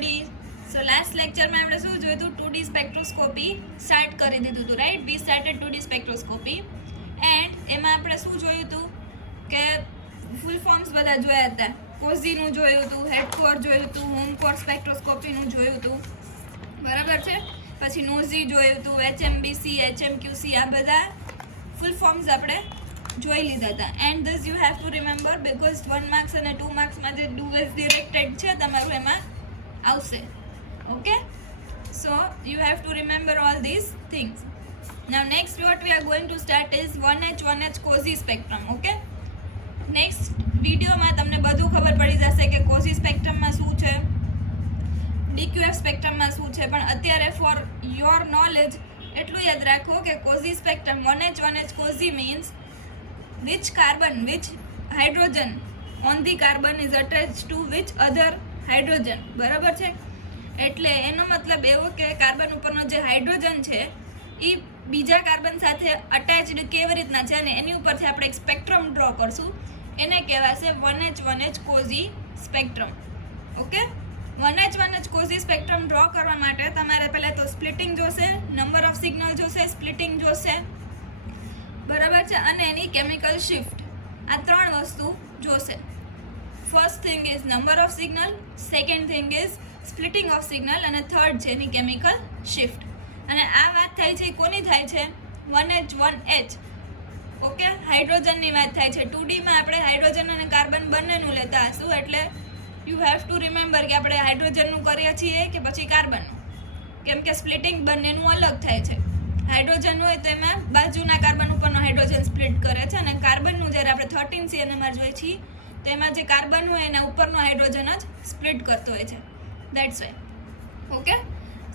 everybody. So last lecture में આપણે શું જોયું હતું 2D સ્પેક્ટ્રોસ્કોપી સ્ટાર્ટ કરી દીધું હતું, right? We started 2D spectroscopy and એમાં આપણે શું જોયું હતું કે ફૂલ ફોર્મ્સ બધા જોયા હતા. કોઝીનું જોયું હતું, હેડકોર જોયું હતું, હોમ કોર સ્પેક્ટ્રોસ્કોપીનું જોયું હતું, બરાબર છે? પછી નોઝી જોયું હતું, HMBC, HMQC, આ બધા ફૂલ ફોર્મ્સ આપણે જોઈ લીધા હતા. And this you have two remember because 1 marks અને 2 માર્ક્સમાં જે ડુ વેઝ ડિરેક્ટેડ છે તમારું એમાં આવશે. Okay, so you have to remember all these things. Now next what we are going to start is 1H Cozy spectrum. Okay, next video માં તમને બધું ખબર પડી જશે કે કોઝી સ્પેક્ટ્રમમાં શું છે, DQF સ્પેક્ટ્રમમાં શું છે. પણ અત્યારે ફોર યોર નોલેજ એટલું યાદ રાખો કે cosy spectrum 1H cosy means which carbon, which hydrogen on the carbon is attached to which other hydrogen. બરાબર છે? એટલે એનો મતલબ એવો કે કાર્બન ઉપરનો જે હાઇડ્રોજન છે એ બીજા કાર્બન સાથે અટેચડ કેવી રીતના છે અને એની ઉપરથી આપણે એક સ્પેક્ટ્રમ ડ્રો કરશું, એને કહેવાશે 1H cosy spectrum. Okay, 1H cosy spectrum draw કરવા માટે તમારે પહેલાં તો સ્પ્લિટિંગ જોશે, નંબર ઓફ સિગ્નલ જોશે, સ્પ્લિટિંગ જોશે, બરાબર છે, અને એની કેમિકલ શિફ્ટ. આ 3 વસ્તુ જોશે. First thing is number of signal, second thing is splitting of signal અને થર્ડ છે એની કેમિકલ શિફ્ટ. અને આ વાત થાય છે કોની થાય છે? 1H. ઓકે, હાઇડ્રોજનની વાત થાય છે. 2Dમાં આપણે હાઇડ્રોજન અને કાર્બન બંનેનું લેતા હશું, એટલે યુ હેવ ટુ રિમેમ્બર કે આપણે હાઇડ્રોજનનું કરીએ છીએ કે પછી કાર્બનનું, કેમ કે સ્પ્લિટિંગ બંનેનું અલગ થાય છે. હાઇડ્રોજન હોય તો એમાં બાજુના કાર્બન ઉપરનો હાઇડ્રોજન સ્પ્લિટ કરે છે અને કાર્બનનું જ્યારે આપણે 13 CNMR જોઈએ છીએ તો એમાં જે કાર્બન હોય એના ઉપરનો હાઇડ્રોજન જ સ્પ્લિટ કરતો હોય છે. That's why. ઓકે,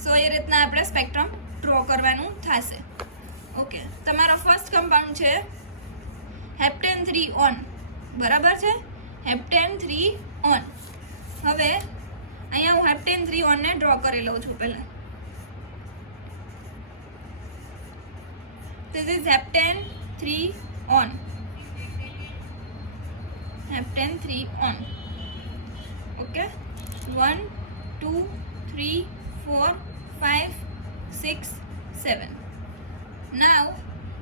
સો એ રીતના આપણે સ્પેક્ટ્રમ ડ્રો કરવાનું થશે. ઓકે, તમારો ફર્સ્ટ કમ્પાઉન્ડ છે હેપ્ટેન 3 ઓન, બરાબર છે? Heptane 3 on. હવે અહીંયા હું હેપ્ટેન 3 ઓનને ડ્રો કરી લઉં છું પહેલાં. This is heptane 3 on. Heptane 3 on. Okay. 1, 2, 3, 4, 5, 6, 7. Now,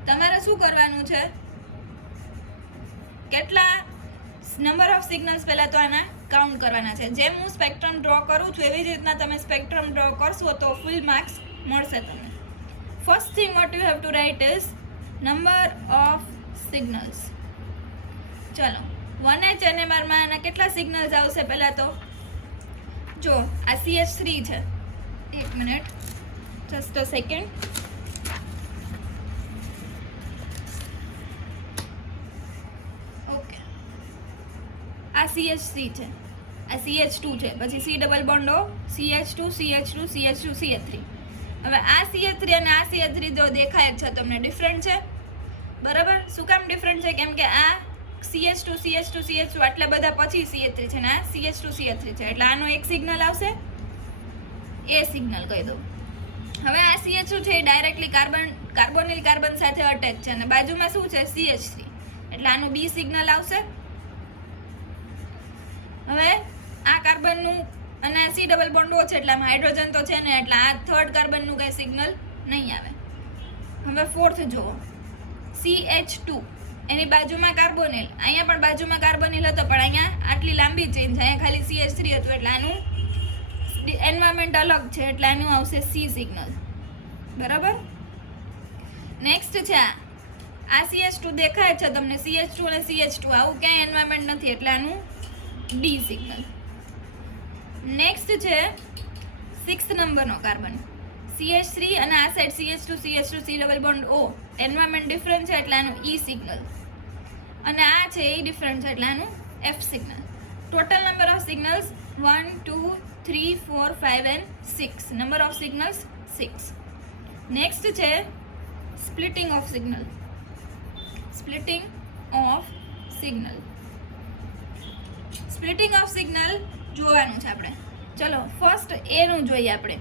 તમારે શું કરવાનું છે? કેટલા નંબર ઓફ સિગ્નલ્સ પહેલાં તો આના કાઉન્ટ કરવાના છે. જેમ હું સ્પેક્ટ્રમ ડ્રો કરું છું એવી જ રીતના તમે સ્પેક્ટ્રમ ડ્રો કરશો તો ફૂલ માર્ક્સ મળશે તમને. First thing what you have to write is number of signals. ચલો, 1H NMR માં આના કેટલા સિગ્નલ્સ આવશે પહેલાં તો જો આ CH3 છે. એક minute, just a second. Okay, આ CH3 છે, આ CH2 છે, પછી C double bond O, CH2, CH2, CH2, CH3. હવે આ CH3 અને આ CH3 જો દેખાય છે તમને ડિફરન્ટ છે, બરાબર? શું કામ ડિફરન્ટ છે? કેમ કે આ CH2 આટલા બધા પછી CH3 છે ને આ CH2 CH3 છે, એટલે આનો એક સિગ્નલ આવશે, એ સિગ્નલ કહી દઉં. હવે આ CH2 છે એ ડાયરેક્ટલી કાર્બોનિલ કાર્બન સાથે અટેચ છે અને બાજુમાં શું છે? CH3, એટલે આનું B સિગ્નલ આવશે. હવે આ કાર્બનનું અને C ડબલ બોન્ડ O છે એટલે આમાં હાઇડ્રોજન તો છે ને, એટલે આ થર્ડ કાર્બનનું કંઈ સિગ્નલ નહીં આવે. હવે ફોર્થ જુઓ, CH2, એની બાજુમાં કાર્બોનિલ, અહીંયા પણ બાજુમાં કાર્બોનિલ હતો પણ અહીંયા આટલી લાંબી ચેન છે, અહીંયા ખાલી CH3 હતું એટલે આનું એન્વાયરમેન્ટ અલગ છે એટલે આનું આવશે C સિગ્નલ, બરાબર? નેક્સ્ટ છે આ CH2 દેખાય છે તમને, CH2 અને CH2 આવું ક્યાંય એન્વાયરમેન્ટ નથી એટલે આનું D સિગ્નલ. નેક્સ્ટ છે 6th નંબરનો કાર્બન, CH3 અને આ side CH2 C double bond O, environment different છે એટલે આનું E સિગ્નલ, અને આ છે એ ડિફરન્ટ છે એટલે આનું F signal. Total number of signals 1, 2, 3, 4, 5 and 6. Number of signals 6. Next છે splitting of signal. Splitting of signal જોવાનું છે આપણે. ચલો ફર્સ્ટ એનું જોઈએ આપણે.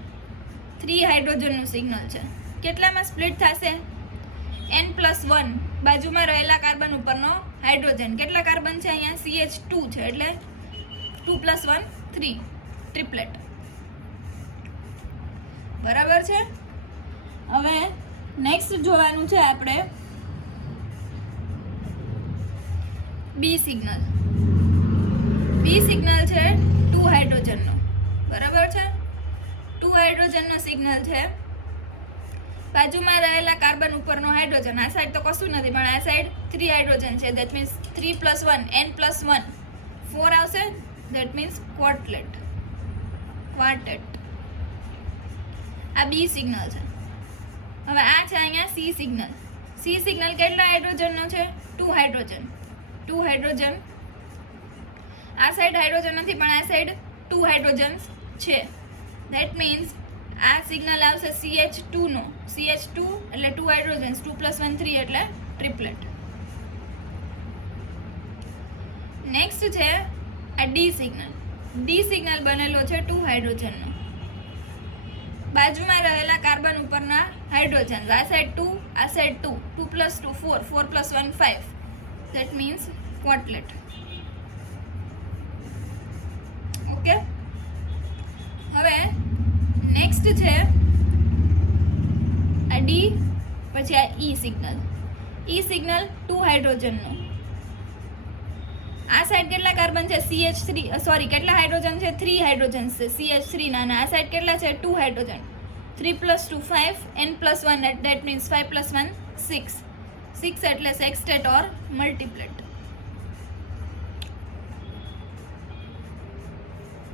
3 હાઇડ્રોજનનું સિગ્નલ છે, કેટલામાં સ્પ્લિટ થશે? N+1 બાજુમાં રહેલા કાર્બન ઉપરનો હાઇડ્રોજન. કેટલા કાર્બન છે અહીંયા? CH2 છે એટલે 2 + 1 3, ટ્રિપલેટ. બરાબર છે. હવે નેક્સ્ટ જોવાનું છે આપણે બી સિગ્નલ. બી સિગ્નલ છે 2 હાઇડ્રોજનનો. બરાબર છે, 2 હાઇડ્રોજનનો સિગ્નલ છે. બાજુમાં રહેલા કાર્બન ઉપરનો હાઇડ્રોજન, આ સાઈડ તો કશું નથી પણ આ સાઈડ 3 હાઇડ્રોજન છે. દેટ મીન્સ 3 + 1 n+1 4 આવશે. That means quartet. આ બી સિગ્નલ છે. હવે આ છે અહીંયા સી સિગ્નલ. સી સિગ્નલ કેટલા હાઇડ્રોજનનો છે? 2 હાઇડ્રોજન. 2 હાઇડ્રોજન. આ સાઈડ હાઇડ્રોજન નથી પણ આ સાઈડ 2 હાઇડ્રોજન્સ છે. દેટ મીન્સ આ સિગ્નલ આવશે CH2 નો. CH2 એટલે 2 હાઇડ્રોજન્સ, 2 + 1 3 એટલે ટ્રિપ્લેટ. નેક્સ્ટ છે આ ડી સિગ્નલ. ડી સિગ્નલ બનેલો છે 2 હાઇડ્રોજનનો. બાજુમાં રહેલા કાર્બન ઉપરના હાઇડ્રોજન, આ સાઈડ 2, આ side 2, 2 + 2 4, 4 + 1 5. That means quartet. Okay. હવે નેક્સ્ટ છે આ ડી, પછી આ ઈ સિગ્નલ. ઈ સિગ્નલ 2 હાઇડ્રોજનનો. આ સાઈડ કેટલા કાર્બન છે? CH3, સોરી કેટલા હાઇડ્રોજન છે? 3 હાઇડ્રોજન્સ છે CH3 ના. આ સાઈડ કેટલા છે? 2 હાઇડ્રોજન. 3 + 2 5, n+1 that means 5 + 1 6. 6 એટલે સેક્સટેટ ઓર મલ્ટીપ્લેટ.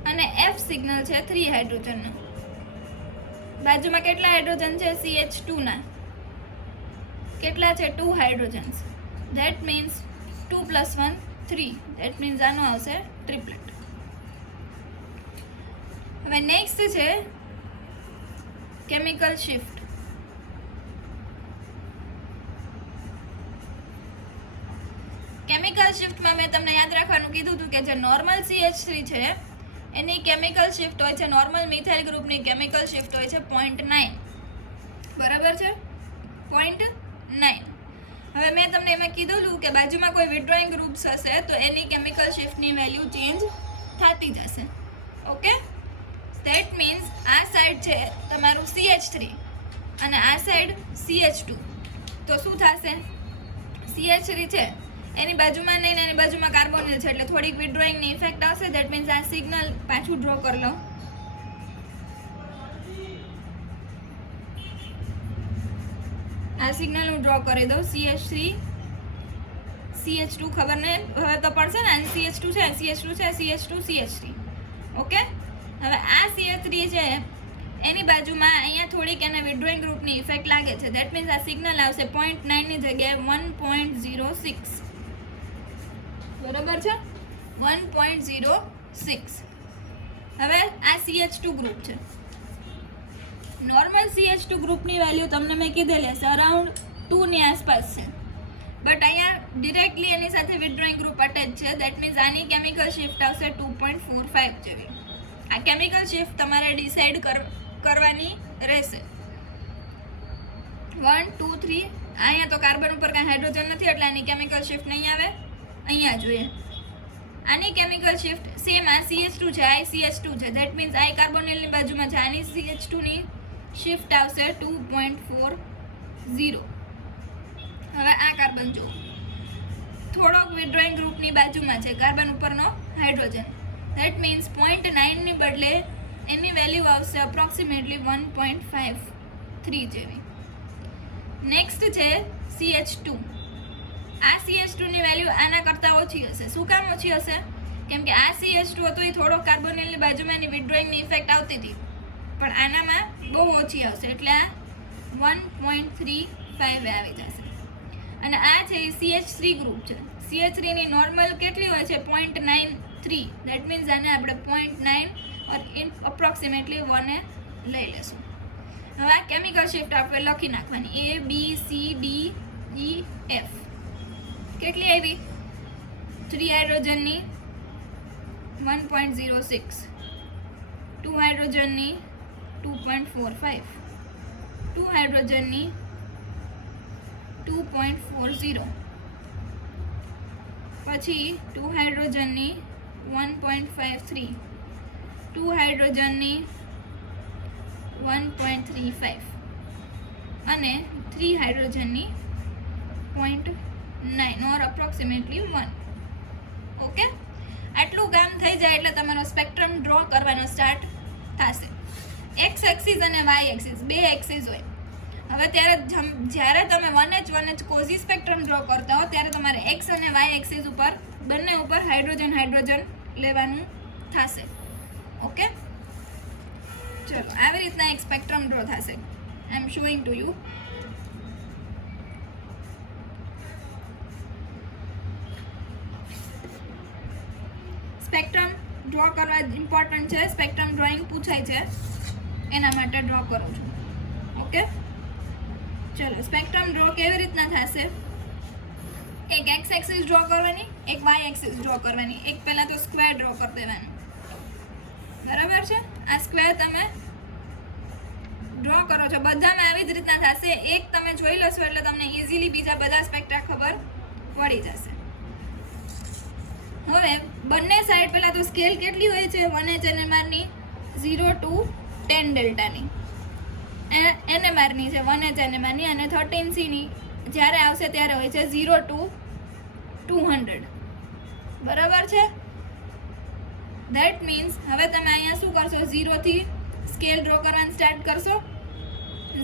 અને એફ સિગ્નલ છે 3 હાઇડ્રોજનનો. બાજુમાં કેટલા હાઇડ્રોજન છે? CH2 ના. કેટલા છે? 2 hydrogens. That means 2 + 1 3. That means આનો આવશે ટ્રિપ્લેટ. હવે નેક્સ્ટ છે કેમિકલ શિફ્ટ. કેમિકલ શિફ્ટમાં મેં તમને યાદ રાખવાનું કીધું હતું કે જે નોર્મલ CH3 છે એની કેમિકલ શિફ્ટ હોય છે, નોર્મલ મિથાઇલ ગ્રુપની કેમિકલ શિફ્ટ હોય છે 0.9. બરાબર છે, 0.9. હવે મેં તમને એમાં કીધું કે બાજુમાં કોઈ વિડ્રોઈંગ ગ્રુપ્સ હશે તો એની કેમિકલ શિફ્ટની વેલ્યુ ચેન્જ થતી જશે. ઓકે. ધેટ મીન્સ આ સાઈડ છે તમારું CH3 અને આ સાઈડ CH2. તો શું થશે? CH3 છે એની બાજુમાં નહીં, એની બાજુમાં કાર્બોનિલ છે એટલે થોડીક વિડ્રોઈંગની ઇફેક્ટ આવશે. ધેટ મીન્સ આ સિગ્નલ પાછું ડ્રો કરી લો. આ સિગ્નલ હું ડ્રો કરી દઉં. CH3 CH2 ખબર નહીં હવે તો પડશે ને. CH2 છે, CH2 છે, CH2 CH3. ઓકે. હવે આ CH3 છે એની બાજુમાં અહીંયા થોડીક એને વિડ્રોઈંગ ગ્રુપની ઇફેક્ટ લાગે છે. ધેટ મીન્સ આ સિગ્નલ આવશે 0.9 ની જગ્યાએ 1.06. બરાબર છે, 1.06. હવે આ CH2 ગ્રુપ છે. નોર્મલ CH2 ગ્રુપની વેલ્યુ તમને મેં કીધેલી હશે અરાઉન્ડ 2 ની આસપાસ છે. બટ અહીંયા ડિરેક્ટલી એની સાથે વિડ્રોઈંગ ગ્રુપ અટેચ છે. દેટ મીન્સ આની કેમિકલ શિફ્ટ આવશે 2.45 જેવી. આ કેમિકલ શિફ્ટ તમારે ડિસાઈડ કરવાની રહેશે. 1 2 3. અહીંયા તો કાર્બન ઉપર કાંઈ હાઇડ્રોજન નથી એટલે આની કેમિકલ શિફ્ટ નહીં આવે. અહીંયા જોઈએ આની કેમિકલ શિફ્ટ સેમ. આ CH2 છે, આ CH2 છે. ધેટ મીન્સ આ કાર્બોનિલની બાજુમાં છે. આની CH2 ની શિફ્ટ આવશે 2.40. હવે આ કાર્બન જુઓ, થોડોક વિડ્રોઈંગ ગ્રુપની બાજુમાં છે કાર્બન ઉપરનો હાઇડ્રોજન. ધેટ મીન્સ 0.9 ની બદલે એની વેલ્યુ આવશે અપ્રોક્સિમેટલી 1.53 જેવી. નેક્સ્ટ છે CH2. આ CH2 ની વેલ્યુ આના કરતાં ઓછી હશે. શું કામ ઓછી હશે? કેમ કે આ CH2 હતું એ થોડો કાર્બોનિલની બાજુમાં એની વિડ્રોઈંગની ઇફેક્ટ આવતી હતી પણ આનામાં બહુ ઓછી આવશે એટલે આ 1.35 આવી જશે. અને આ છે CH3 ગ્રુપ છે. CH3 ની નોર્મલ કેટલી હોય છે? 0.93. દેટ મીન્સ આને આપણે 0.9 ઓર અપ્રોક્સિમેટલી 1 લઈ લેશું. હવે આ કેમિકલ શિફ્ટ આપણે લખી નાખવાની. A B C D E F. કેટલી આવી? 3 હાઇડ્રોજનની 1.06, 2 હાઇડ્રોજનની 2.45, 2 હાઇડ્રોજનની 2.40, પછી 2 હાઇડ્રોજનની 1.53, 2 હાઇડ્રોજનની 1.35 અને 3 હાઇડ્રોજનની 0.9 ઓર અપ્રોક્સિમેટલી 1. ઓકે, આટલું કામ થઈ જાય એટલે તમારો સ્પેક્ટ્રમ ડ્રો કરવાનો સ્ટાર્ટ થશે. એક્સ એક્સિસ અને વાય એક્સિસ બે એક્સિસ હોય. હવે જ્યારે તમે 1H કોઝી સ્પેક્ટ્રમ ડ્રો કરતા હો ત્યારે તમારે એક્સ અને વાય એક્સિસ ઉપર બંને ઉપર હાઇડ્રોજન લેવાનું થશે. ઓકે, ચલો આવી રીતના એક સ્પેક્ટ્રમ ડ્રો થશે. I am showing to you. Spectrum draw કરવા ઇમ્પોર્ટન્ટ છે. સ્પેક્ટ્રમ ડ્રોઈંગ પૂછાય છે એના માટે ડ્રો કરું છું. ઓકે, ચલો સ્પેક્ટ્રમ ડ્રો કેવી રીતના થશે? એક એક્સ એક્સિસ ડ્રો કરવાની, એક વાય એક્સિસ ડ્રો કરવાની. એક પહેલાં તો સ્ક્વેર ડ્રો કરી દેવાનું. બરાબર છે? આ સ્ક્વેર તમે ડ્રો કરો છો બધામાં આવી જ રીતના થશે. એક તમે જોઈ લેશો એટલે તમને ઇઝીલી બીજા બધા સ્પેક્ટ્રા ખબર પડી જશે. હવે બંને સાઈડ પહેલાં તો સ્કેલ કેટલી હોય છે? 1H NMRની 0 to 10 ડેલ્ટાની NMRની છે 1H NMRની, અને 13Cની જ્યારે આવશે ત્યારે હોય છે 0 to 200. બરાબર છે? ધેટ મીન્સ હવે તમે અહીંયા શું કરશો? 0 થી સ્કેલ ડ્રો કરવાનું સ્ટાર્ટ કરશો.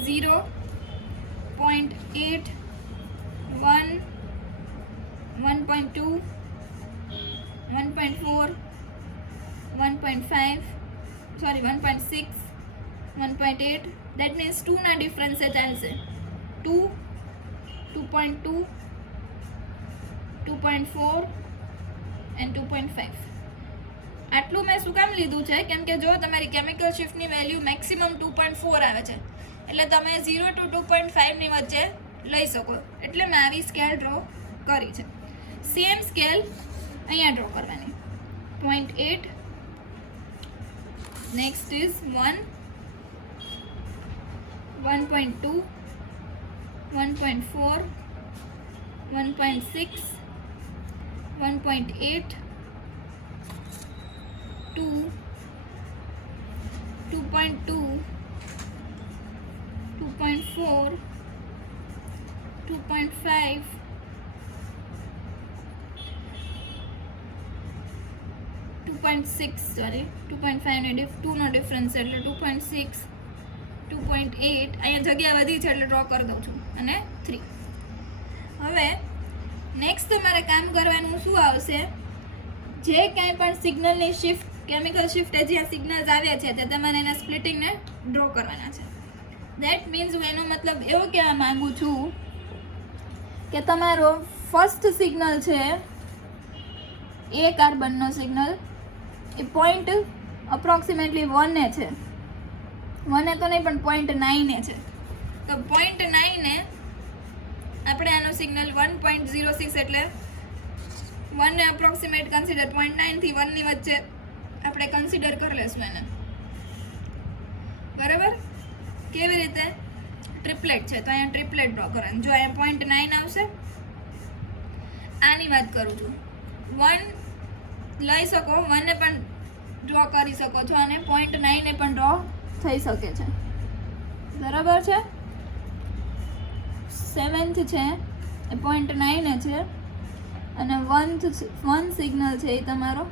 0.8 1 1.2 1.4 1.5 સોરી 1.6 1.8. દેટ મીન્સ 2 ના ડિફરન્સે ચાલશે. 2 2.2 2.4 એન્ડ 2.5. આટલું મેં શું કામ લીધું છે? કેમ કે જો તમારી કેમિકલ શિફ્ટની વેલ્યુ મેક્સિમમ 2.4 આવે છે એટલે તમે 0 to 2.5 ની વચ્ચે લઈ શકો, એટલે મેં આવી સ્કેલ ડ્રો કરી છે. સેમ સ્કેલ અહીંયા ડ્રો કરવાની. 0.8, નેક્સ્ટ ઇઝ 1 1.2 1.4 1.6 1.8 2 2.2 2.4 2.5 2.6 સોરી 2.5 ને 2 નો ડિફરન્સ એટલે 2.6 2.8. અહીંયા જગ્યા વધી છે એટલે ડ્રો કરી દઉં છું. અને 3. હવે નેક્સ્ટ તમારે કામ કરવાનું શું આવશે? જે કાંઈ પણ સિગ્નલની શિફ્ટ કેમિકલ શિફ્ટ જ્યાં સિગ્નલ્સ આવ્યા છે તે તમારે એના સ્પ્લિટિંગને ડ્રો કરવાના છે. દેટ મીન્સ હું એનો મતલબ એવો કહેવા માગું છું કે તમારો ફર્સ્ટ સિગ્નલ છે એ કાર્બનનો સિગ્નલ એ પોઈન્ટ અપ્રોક્સિમેટલી 1 એ છે. 1 એ તો નહીં પણ 0.9 છે. તો 0.9 એ આપણે આનો સિગ્નલ 1.06 એટલે 1 ને અપ્રોક્સિમેટ કન્સિડર 0.9 થી 1 ની વચ્ચે આપણે કન્સિડર કરી લેશું એને. બરાબર? કેવી રીતે? ટ્રિપલેટ છે તો અહીંયા ટ્રિપલેટ ડ્રો કરવાનું. જો અહીંયા 0.9 આવશે. આની વાત કરું છું. 1 લઈ શકો, 1 ને પણ ડ્રો કરી શકો છો અને 0.9 ને પણ ડ્રો થઈ શકે છે. બરાબર છે? 7th છે એ 0.9 છે અને 1 સિગ્નલ છે એ તમારો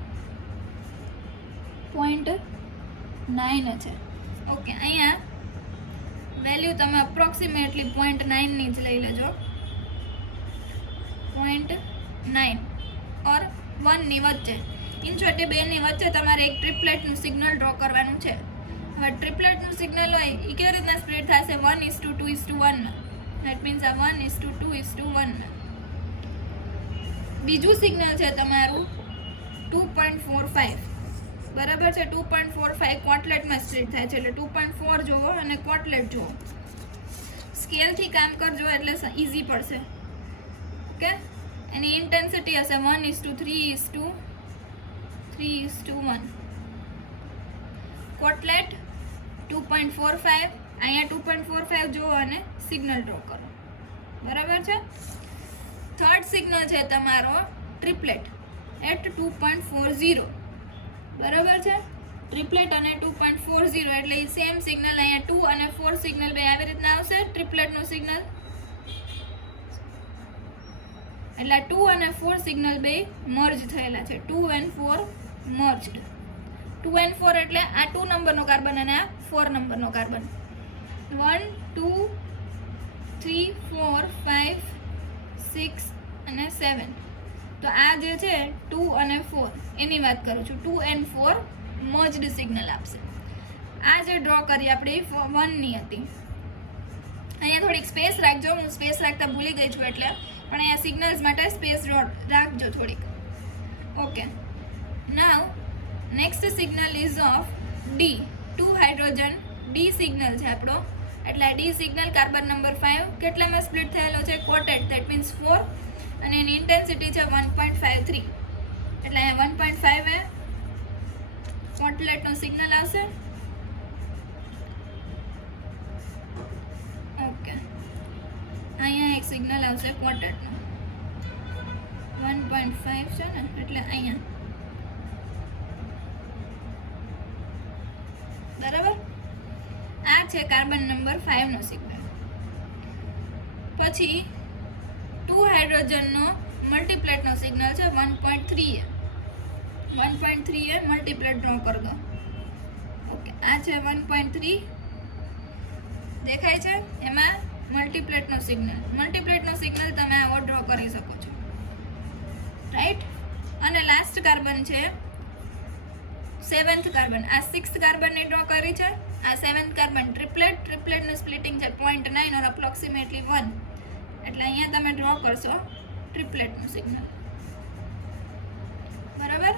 0.9 છે. ઓકે, અહીંયા વેલ્યુ તમે અપ્રોક્સિમેટલી 0.9 ની જ લઈ લેજો. 0.9 ઓર 1 ની વચ્ચે, ઇન શોર્ટ એ બેની વચ્ચે તમારે એક ટ્રિપલેટનું સિગ્નલ ડ્રો કરવાનું છે. હવે ટ્રિપલેટનું સિગ્નલ હોય એ કેવી રીતના સ્પ્લિટ થશે? 1:2:1. દેટ મીન્સ આ 1:2:1. બીજું સિગ્નલ છે તમારું 2.45. બરાબર છે? 2.45 કોટલેટમાં સ્પ્લિટ થાય છે એટલે 2.4 જોવો અને કોટલેટ જોવો. સ્કેલથી કામ કરજો એટલે ઇઝી પડશે. ઓકે, એની ઇન્ટેન્સિટી હશે 1:3:1. કોટલેટ 2.45. અહીંયા 2.45 જોવો અને સિગ્નલ ડ્રો કરો. બરાબર છે? થર્ડ સિગ્નલ છે તમારો ટ્રિપલેટ એટ 2.40. બરાબર છે? ટ્રિપલેટ અને 2.40 એટલે એ સેમ સિગ્નલ અહીંયા 2 અને 4 સિગ્નલ બે આવી રીતના આવશે ટ્રિપલેટનું સિગ્નલ. એટલે 2 અને 4 સિગ્નલ બે મર્જ થયેલા છે. 2 and 4 મર્જડ. 2 and 4 એટલે આ 2 નંબરનો કાર્બન અને આ 4 નંબરનો કાર્બન. 1 2 3 4 5 6 અને 7. તો આ જે છે 2 અને 4 એની વાત કરું છું. 2 and 4 મર્જડ સિગ્નલ આપશે. આ જે ડ્રો કરી આપણે 1 ની હતી. અહીંયા થોડીક સ્પેસ રાખજો, હું સ્પેસ રાખતા ભૂલી ગઈ છું એટલે, પણ અહીંયા સિગ્નલ્સ માટે સ્પેસ રાખજો થોડીક. Okay, now next signal ease of D. 2 hydrogen D signal છે આપણો. એટલે ડી સિગ્નલ કાર્બન નંબર 5 કેટલામાં સ્પ્લિટ થયેલો છે? કોટેડ, ધેટ મીન્સ 4, અને એની ઇન્ટેન્સિટી છે 1.53. એટલે અહીંયા 1.5 એ કોટલેટનો સિગ્નલ આવશે. ઓકે, અહીંયા એક સિગ્નલ આવશે કોટેડનો 1.5 છે ને, એટલે અહીંયા બરાબર. આ છે કાર્બન નંબર 5 નો સિગ્નલ. પછી 2 હાઇડ્રોજનનો મલ્ટીપ્લેટનો સિગ્નલ છે 1.3 એ. 1.3 એ મલ્ટીપ્લેટ ડ્રો કરી દો. ઓકે, આ છે 1.3 દેખાય છે. એમાં મલ્ટીપ્લેટનો સિગ્નલ તમે આવો ડ્રો કરી શકો છો, રાઈટ. અને લાસ્ટ કાર્બન છે 7th કાર્બન. આ 6th કાર્બનની ડ્રો કરી છે. આ 7th કાર્બન ટ્રિપલેટનું સ્પ્લિટિંગ છે 0.9 ઓર અપ્રોક્સિમેટલી 1. એટલે અહીંયા તમે ડ્રો કરશો ટ્રિપલેટનું સિગ્નલ, બરાબર.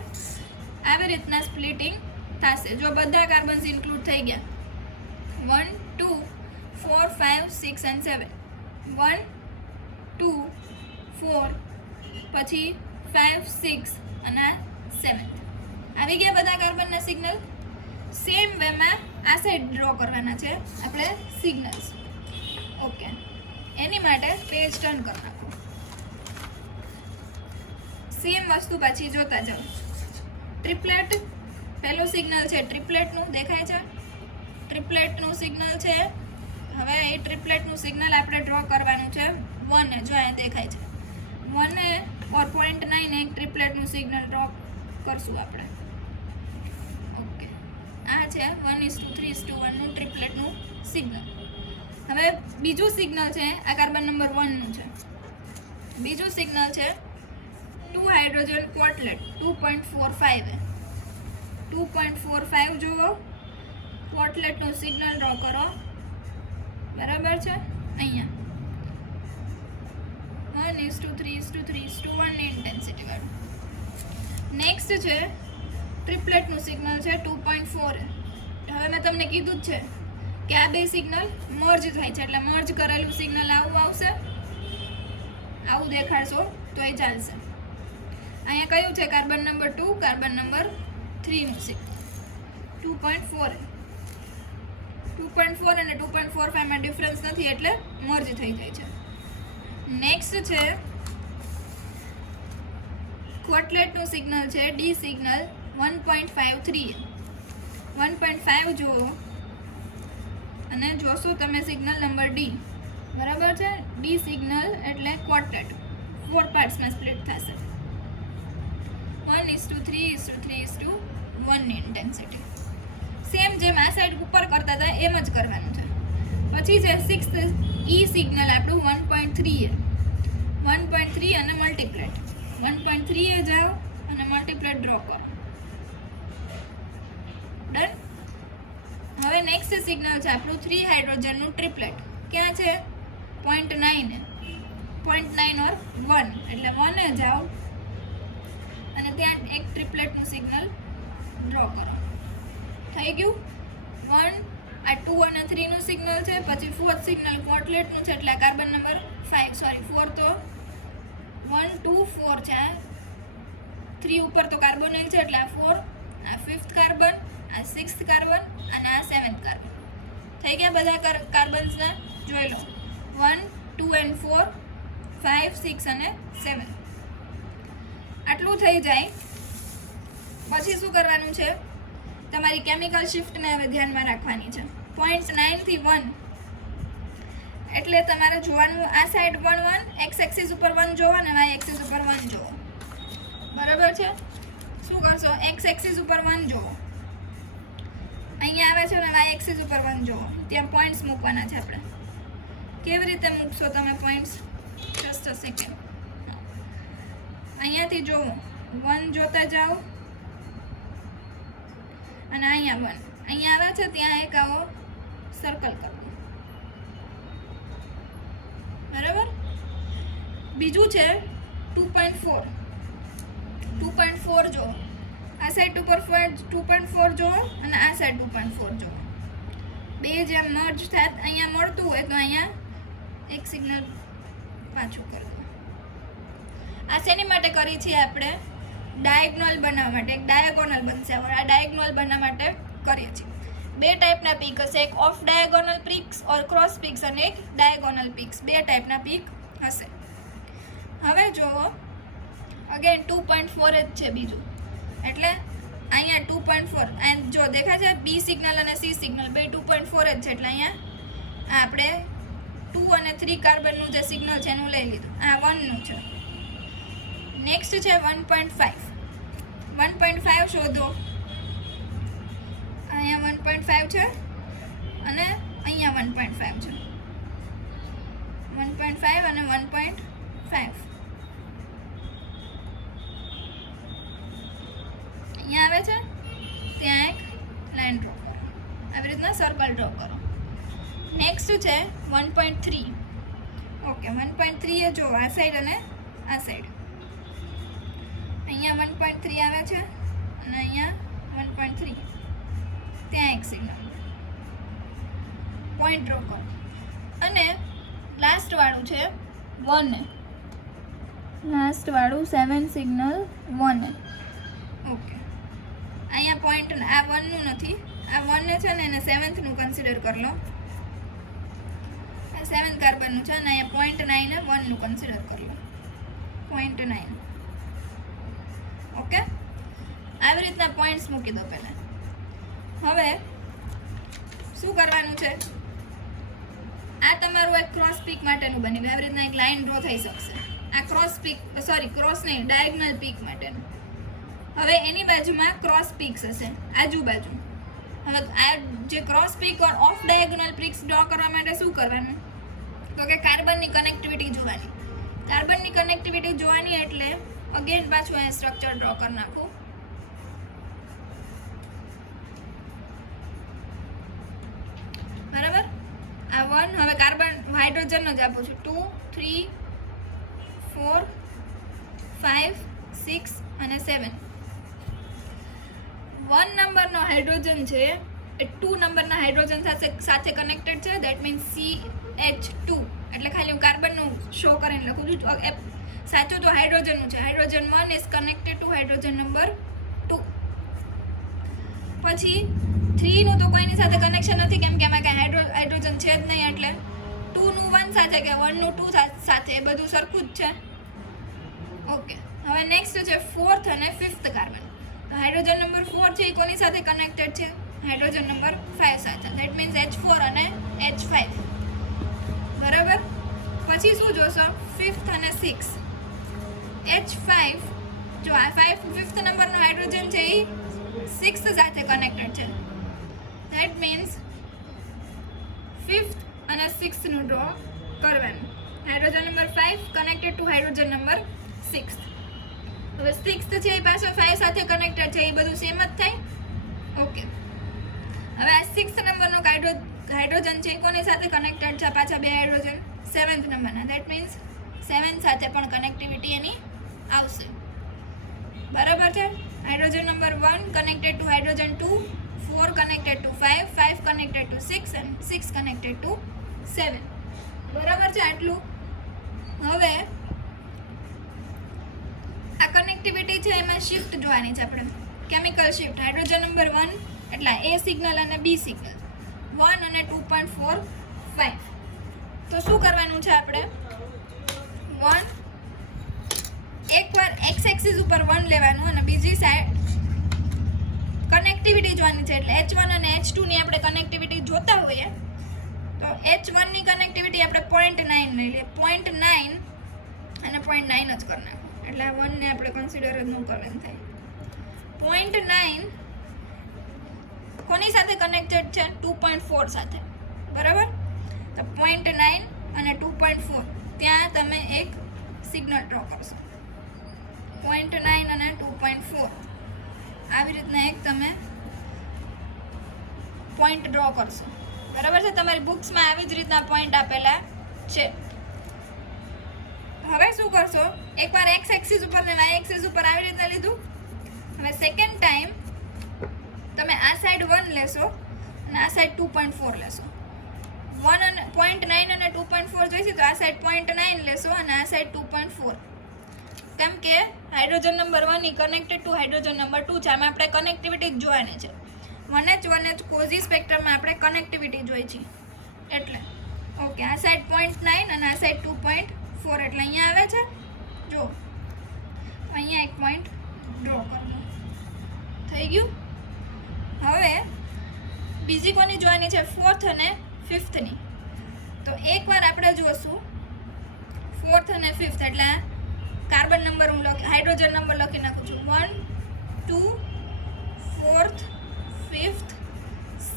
આવી રીતના સ્પ્લિટિંગ થશે જો બધા કાર્બન્સ ઇન્ક્લુડ થઈ ગયા. 1 2 4 5 6 and 7. 1 2 4 પછી 5 6 અને 7. આવી ગયા બધા કાર્બનના સિગ્નલ. સેમ વેમાં આ સાઈડ ડ્રો કરવાના છે આપણે સિગ્નલ્સ. ઓકે, એની માટે પેજ ટર્ન કરી નાખો. સેમ વસ્તુ પાછી જોતા જાઓ. ટ્રિપલેટ પહેલું સિગ્નલ છે ટ્રિપલેટનું, દેખાય છે. ટ્રિપલેટનું સિગ્નલ છે. હવે એ ટ્રિપલેટનું સિગ્નલ આપણે ડ્રો કરવાનું છે 1 જો અહીંયા દેખાય છે 1 ઓર 0.9 એક ટ્રિપલેટનું સિગ્નલ ડ્રો કરશું આપણે. ઓકે, આ છે 1:3:1 નું ટ્રિપલેટનું સિગ્નલ. હવે બીજું સિગ્નલ છે આ કાર્બન નંબર 1 નું છે. બીજું સિગ્નલ છે 2 હાઇડ્રોજન કોટલેટ 2.45 2.45 જુઓ. કોટલેટનું સિગ્નલ ડ્રો કરો, બરાબર છે. અહીંયા 1:3:3:1 ની ઇન્ટેન્સિટી વાળું. નેક્સ્ટ છે ટ્રિપલેટનું સિગ્નલ છે 2.4. હવે મેં તમને કીધું જ છે કે આ બે સિગ્નલ મર્જ થાય છે, એટલે મર્જ કરેલું સિગ્નલ આવું આવશે. આવું દેખાડશો તો એ ચાલશે. અહીંયા કયું છે? કાર્બન નંબર 2, કાર્બન નંબર 3 નું સિગ્નલ 2.4. 2.4 અને 2.45 માં ડિફરન્સ નથી એટલે મર્જ થઈ જાય છે. નેક્સ્ટ છે કોટલેટનું સિગ્નલ છે ડી સિગ્નલ 1.53. 1.5 જુઓ અને જોશો તમે સિગ્નલ નંબર ડી, બરાબર છે. ડી સિગ્નલ એટલે કોટલેટ 4 પાર્ટ્સમાં સ્પ્લિટ થશે. 1:3:3:1 ની ઇન્ટેન્સિટી. સેમ જેમ આ સાઈડ ઉપર કરતા હતા એમ જ કરવાનું છે. પછી છે 6th ઈ સિગ્નલ આપણું 1.3 અને મલ્ટીપ્લેટ. 1.3 એ જાઓ અને મલ્ટીપ્લેટ ડ્રો કરો. ડન. હવે નેક્સ્ટ સિગ્નલ છે આપણું 3 હાઇડ્રોજનનું ટ્રિપલેટ. ક્યાં છે? 0.9 ઓર 1. એટલે 1 એ જાઓ અને ત્યાં એક ટ્રિપલેટનું સિગ્નલ ડ્રો કરો. થઈ ગયું. 1 આ 2 અને 3 નું સિગ્નલ છે. પછી 4th સિગ્નલ કોટલેટનું છે એટલે કાર્બન નંબર 5 4 તો 1 2 4 છે. 3 ઉપર તો કાર્બોનિલ છે એટલે આ 4, આ 5th કાર્બન, આ 6th કાર્બન અને આ 7th કાર્બન. થઈ ગયા બધા કાર્બન્સના. જોઈ લો 1 2 and 4 5 6 અને 7. આટલું થઈ જાય પછી શું કરવાનું છે? તમારી કેમિકલ શિફ્ટને હવે ધ્યાનમાં રાખવાની છે. 0.9 થી 1 એટલે તમારે જોવાનું આ સાઈડ 1 1 એક્સ એક્સિસ ઉપર 1 જોવો અને વાય એક્સિસ ઉપર 1 જોવો. બરાબર છે? શું કરશો? એક્સ એક્સિસ ઉપર 1 જોવો, અહીંયા આવે છે ને વાય એક્સિસ ઉપર 1 જોવો. ત્યાં પોઈન્ટ્સ મૂકવાના છે આપણે. કેવી રીતે મૂકશો તમે પોઈન્ટ્સ? Just a second. અહીંયાથી જોવો, 1 જોતા જાઓ અને અહીંયા 1 અહીંયા આવે છે ત્યાં એક આવો સર્કલ કરો. બરાબર? બીજું છે 2.4. 2.4 જો આ સાઈડ ઉપર 2.4 જો અને આ સાઈડ 2.4 જો. બે જેમ મર્જ થાય અહીંયા મળતું હોય તો અહીંયા એક સિગ્નલ પાછું કરી દો. આ શેની માટે કરી છે આપણે? ડાયગોનલ બનાવવા માટે. એક ડાયગોનલ બનશે. આ ડાયગોનલ બનાવવા માટે કરીએ છીએ. બે ટાઈપના પીક હશે, એક of diagonal peaks or cross peaks અને એક ડાયગોનલ પીક્સ. બે ટાઈપના પીક હશે. હવે જુઓ, અગેન 2.4 જ છે બીજું, એટલે અહીંયા 2.4 એન્ડ જો દેખાય છે બી સિગ્નલ અને સી સિગ્નલ બે 2.4 જ છે, એટલે અહીંયા આપણે 2 અને 3 કાર્બનનું જે સિગ્નલ છે એનું લઈ લીધું. આ 1નું છે. નેક્સ્ટ છે 1.5. 1.5 શોધો. અહીંયા 1.5 છે અને અહીંયા 1.5 છે. 1.5 અને 1.5 અહીંયા આવે છે. ત્યાં એક લાઈન ડ્રો કરો, આવી રીતના સર્કલ ડ્રો કરો. નેક્સ્ટ છે 1.3. ઓકે, 1.3 એ જો આ સાઈડ અને આ સાઈડ. અહીંયા 1.3 આવે છે અને અહીંયા 1.3. ત્યાં એક સિગ્નલ પોઈન્ટ ડ્રો કરો. અને લાસ્ટ વાળું છે 1. લાસ્ટ વાળું 7 સિગ્નલ 1. ઓકે, અહીંયા પોઈન્ટ આ 1નું નથી, આ 1 છે ને એને 7th નું કન્સિડર કરી લો. આ 7 કાર્બનનું છે અને અહીંયા 0.9 ને 1નું કન્સિડર કરી લો. 0.9. ઓકે, આવી રીતના પોઈન્ટ્સ મૂકી દો પહેલાં. હવે શું કરવાનું છે? આ તમારું એક ક્રોસ પીક માટેનું બની ગયું. આવી રીતના એક લાઈન ડ્રો થઈ શકશે. આ ક્રોસ પીક, સોરી ક્રોસ નહીં, ડાયગોનલ પીક માટેનું. હવે એની બાજુમાં ક્રોસ પીક્સ હશે આજુબાજુ. હવે આ જે cross peak or of diagonal peaks draw કરવા માટે શું કરવાનું? તો કે કાર્બનની કનેક્ટિવિટી જોવાની. કાર્બનની કનેક્ટિવિટી જોવાની એટલે અગેન પાછું અહીંયા સ્ટ્રક્ચર ડ્રો કરી નાખું. બરાબર? આ 1. હવે કાર્બન હાઇડ્રોજનનો જ આપું છું. 2 3 4 5 6 અને 7. 1 નંબરનો હાઇડ્રોજન છે એ 2 નંબરના હાઇડ્રોજન સાથે કનેક્ટેડ છે. That means CH2. એટલે ખાલી હું કાર્બનનું શો કરીને લખું છું. સાચું તો હાઇડ્રોજનનું છે. Hydrogen 1 is connected two hydrogen number 2. પછી 3નું તો કોઈની સાથે કનેક્શન નથી, કેમ કે એમાં કાંઈ હાઇડ્રોજન છે જ નહીં. એટલે 2નું 1 સાથે કે 1નું 2 સાથે એ બધું સરખું જ છે. ઓકે, હવે નેક્સ્ટ છે 4th અને 5th કાર્બન. તો હાઇડ્રોજન નંબર 4 છે એ કોની સાથે કનેક્ટેડ છે? હાઇડ્રોજન નંબર 5 સાથે. દેટ મીન્સ H4 અને H5. બરાબર? પછી શું જોશો? 5th અને 6. H5 જો આ 5th નંબરનો હાઇડ્રોજન છે એ 6th સાથે કનેક્ટેડ છે. દેટ મીન્સ 5th અને 6th નું ડ્રો કરવાનું. Hydrogen number 5 connected two hydrogen number 6. હવે 6th છે એ પાછો 5 સાથે કનેક્ટેડ છે, એ બધું સેમ જ થાય. ઓકે, હવે આ 6th નંબરનો હાઇડ્રોજન છે એ કોની સાથે કનેક્ટેડ છે? પાછા બે હાઇડ્રોજન 7th નંબરના. દેટ મીન્સ 7 સાથે પણ કનેક્ટિવિટી એની આવશે. બરાબર છે? Hydrogen number 1 connected two hydrogen 2, 4 connected two 5, 5 connected two 6 and 6 connected two 7. બરાબર છે આટલું? હવે આ કનેક્ટિવિટી છે એમાં શિફ્ટ જોવાની છે આપણે. Chemical shift. હાઇડ્રોજન નંબર 1 એટલે A સિગ્નલ અને B સિગ્નલ 1 અને 2.45. તો શું કરવાનું છે આપણે? 1 એકવાર એક્સ એક્સિસ ઉપર 1 લેવાનું અને બીજી સાઈડ કનેક્ટિવિટી જોવાની છે. એટલે H1 અને H2 ની આપણે કનેક્ટિવિટી જોતા હોઈએ તો H1 ની કનેક્ટિવિટી આપણે 0.9 લઈ લઈએ. 0.9 અને 0.9 જ કરી નાખો એટલે આ 1 ને આપણે કન્સિડર જ ન કરવાનું થાય. 0.9 કોની સાથે કનેક્ટેડ છે? 2.4 સાથે. બરાબર? તો 0.9 અને 2.4 ત્યાં તમે એક સિગ્નલ ડ્રો કરશો. 0.9 અને 2.4 આવી રીતના એક તમે પોઈન્ટ ડ્રો કરશો. બરાબર છે? તમારી બુક્સમાં આવી જ રીતના પોઈન્ટ આપેલા છે. હવે શું કરશો? એકવાર એક્સ એક્સિસ ઉપર ને વાય એક્સિસ ઉપર આવી રીતના લીધું. હવે સેકન્ડ ટાઈમ તમે આ સાઈડ 1 લેશો અને આ સાઈડ 2.4 લેશો. 1 અને 0.9 અને 2.4 જોઈશે તો આ સાઈડ 0.9 લેશો અને આ સાઈડ 2.4. કેમ કે હાઇડ્રોજન નંબર 1 ની કનેક્ટેડ ટુ હાઇડ્રોજન નંબર 2 છે. આમાં આપણે કનેક્ટિવિટી જ જોવાની છે. 1H કોઝી સ્પેક્ટ્રમમાં આપણે કનેક્ટિવિટી જોઈ છે. એટલે ઓકે, આ સાઈડ 0.9 અને આ સાઈડ 2.4 એટલે અહીંયા આવે છે. જો અહીંયા એક પોઈન્ટ ડ્રો કરવો. થઈ ગયું. હવે બીજી કોની જોવાની છે? 4th અને 5th ની. તો એકવાર આપણે જોશું 4th અને 5th એટલે કાર્બન નંબર હું હાઇડ્રોજન નંબર લખી નાખું છું. 1, 2, 4th, 5th,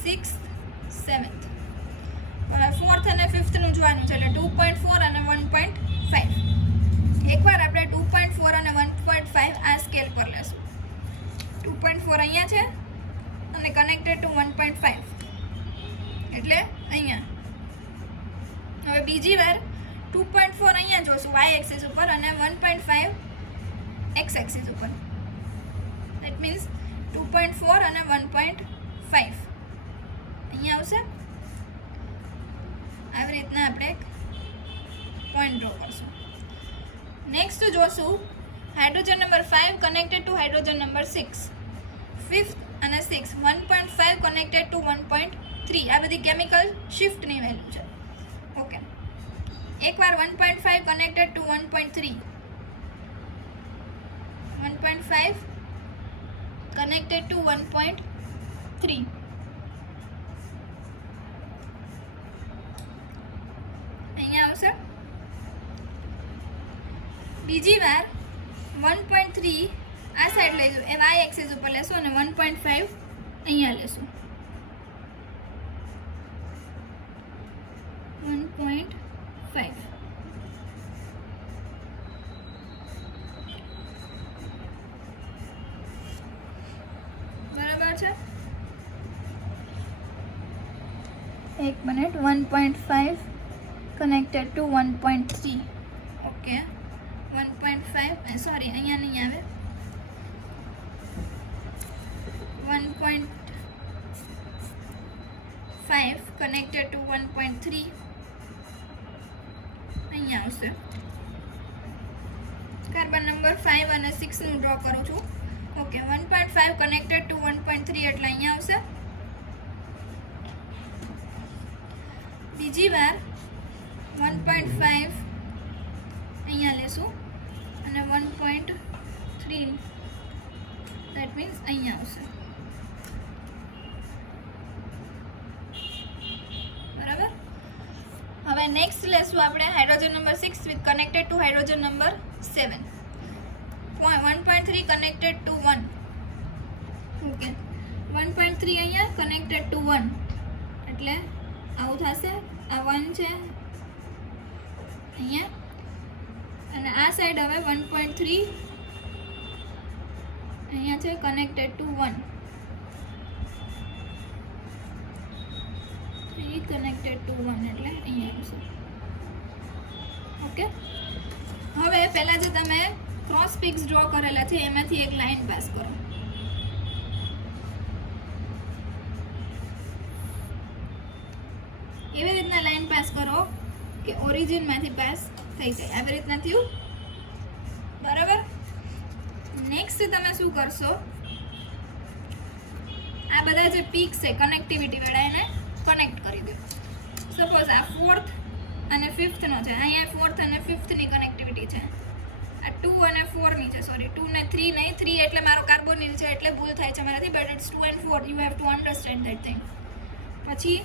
6th, 7th. હવે 4th અને 5th નું જોવાનું છે એટલે 2.4 અને 1.5. એકવાર આપણે 2.4 અને 1.5 આ સ્કેલ પર લેશું. 2.4 અહીંયા છે અને કનેક્ટેડ ટુ 1.5 એટલે અહીંયા. હવે બીજી વાર 2.4 અહીંયા જોશું વાય એક્સિસ ઉપર અને 1.5 એક્સ એક્સિસ ઉપર. દેટ મીન્સ 2.4 અને 1.5 અહીંયા આવશે. આવી રીતના આપણે એક પોઈન્ટ ડ્રો કરશું. નેક્સ્ટ જોશું hydrogen number 5 connected two hydrogen number 6. 5th અને 6 1.5 કનેક્ટેડ ટુ 1.3. આ બધી કેમિકલ શિફ્ટની વેલ્યુ છે. ઓકે, એકવાર 1.5 કનેક્ટેડ ટુ 1.3. 1.5 connected two 1.3. અહીંયા આવશે. બીજી વાર 1.3 આ સાઈડ લઈશું, એ વાય એક્સિસ ઉપર લેશું અને 1.5 અહીંયા લેશું. 1.5 બરાબર છે. એક minute. 1.5 connected two 1.3. Okay, 1.5 sorry અહીંયા નહીં આવે. 1.5 કનેક્ટેડ ટુ 1.3 અહીંયા આવશે. કાર્બન નંબર 5 અને 6 નું ડ્રો કરું છું. ઓકે, 1.5 કનેક્ટેડ ટુ 1.3 એટલે અહીંયા આવશે. બીજી વાર 1.5 અહીંયા લેશું અને 1.3 દેટ મીન્સ અહીંયા આવશે. બરાબર. હવે નેક્સ્ટ લેશું આપણે hydrogen number 6 with connected two hydrogen number 7. 1.3 connected two 1. Okay, 1.3 અહીંયા કનેક્ટેડ ટુ 1 એટલે આવું થશે. આ 1 છે અહીંયા અને આ સાઈડ હવે 1.3 અહીંયા છે કનેક્ટેડ ટુ 1. 3 કનેક્ટેડ ટુ 1 એટલે અહીંયા આવશે. ઓકે, હવે પહેલાં જે તમે ક્રોસ પિક્સ ડ્રો કરેલા છે એમાંથી એક લાઈન પાસ કરો. એવી રીતના લાઈન પાસ કરો કે ઓરિજિનમાંથી પાસ થઈ જાય. આવી રીતના થયું. બરાબર. નેક્સ્ટ તમે શું કરશો? આ બધા જે પીક્સ છે કનેક્ટિવિટી વાળા એને કનેક્ટ કરી દો. સપોઝ આ 4th અને 5th નો છે. અહીંયા 4th અને 5th ની કનેક્ટિવિટી છે. આ 2 અને 4 ની છે, સોરી 2 ને 3 નહીં, 3 એટલે મારો કાર્બોનિલ છે એટલે ભૂલ થાય છે મારાથી, but it's 2 and 4, you have to understand that thing. પછી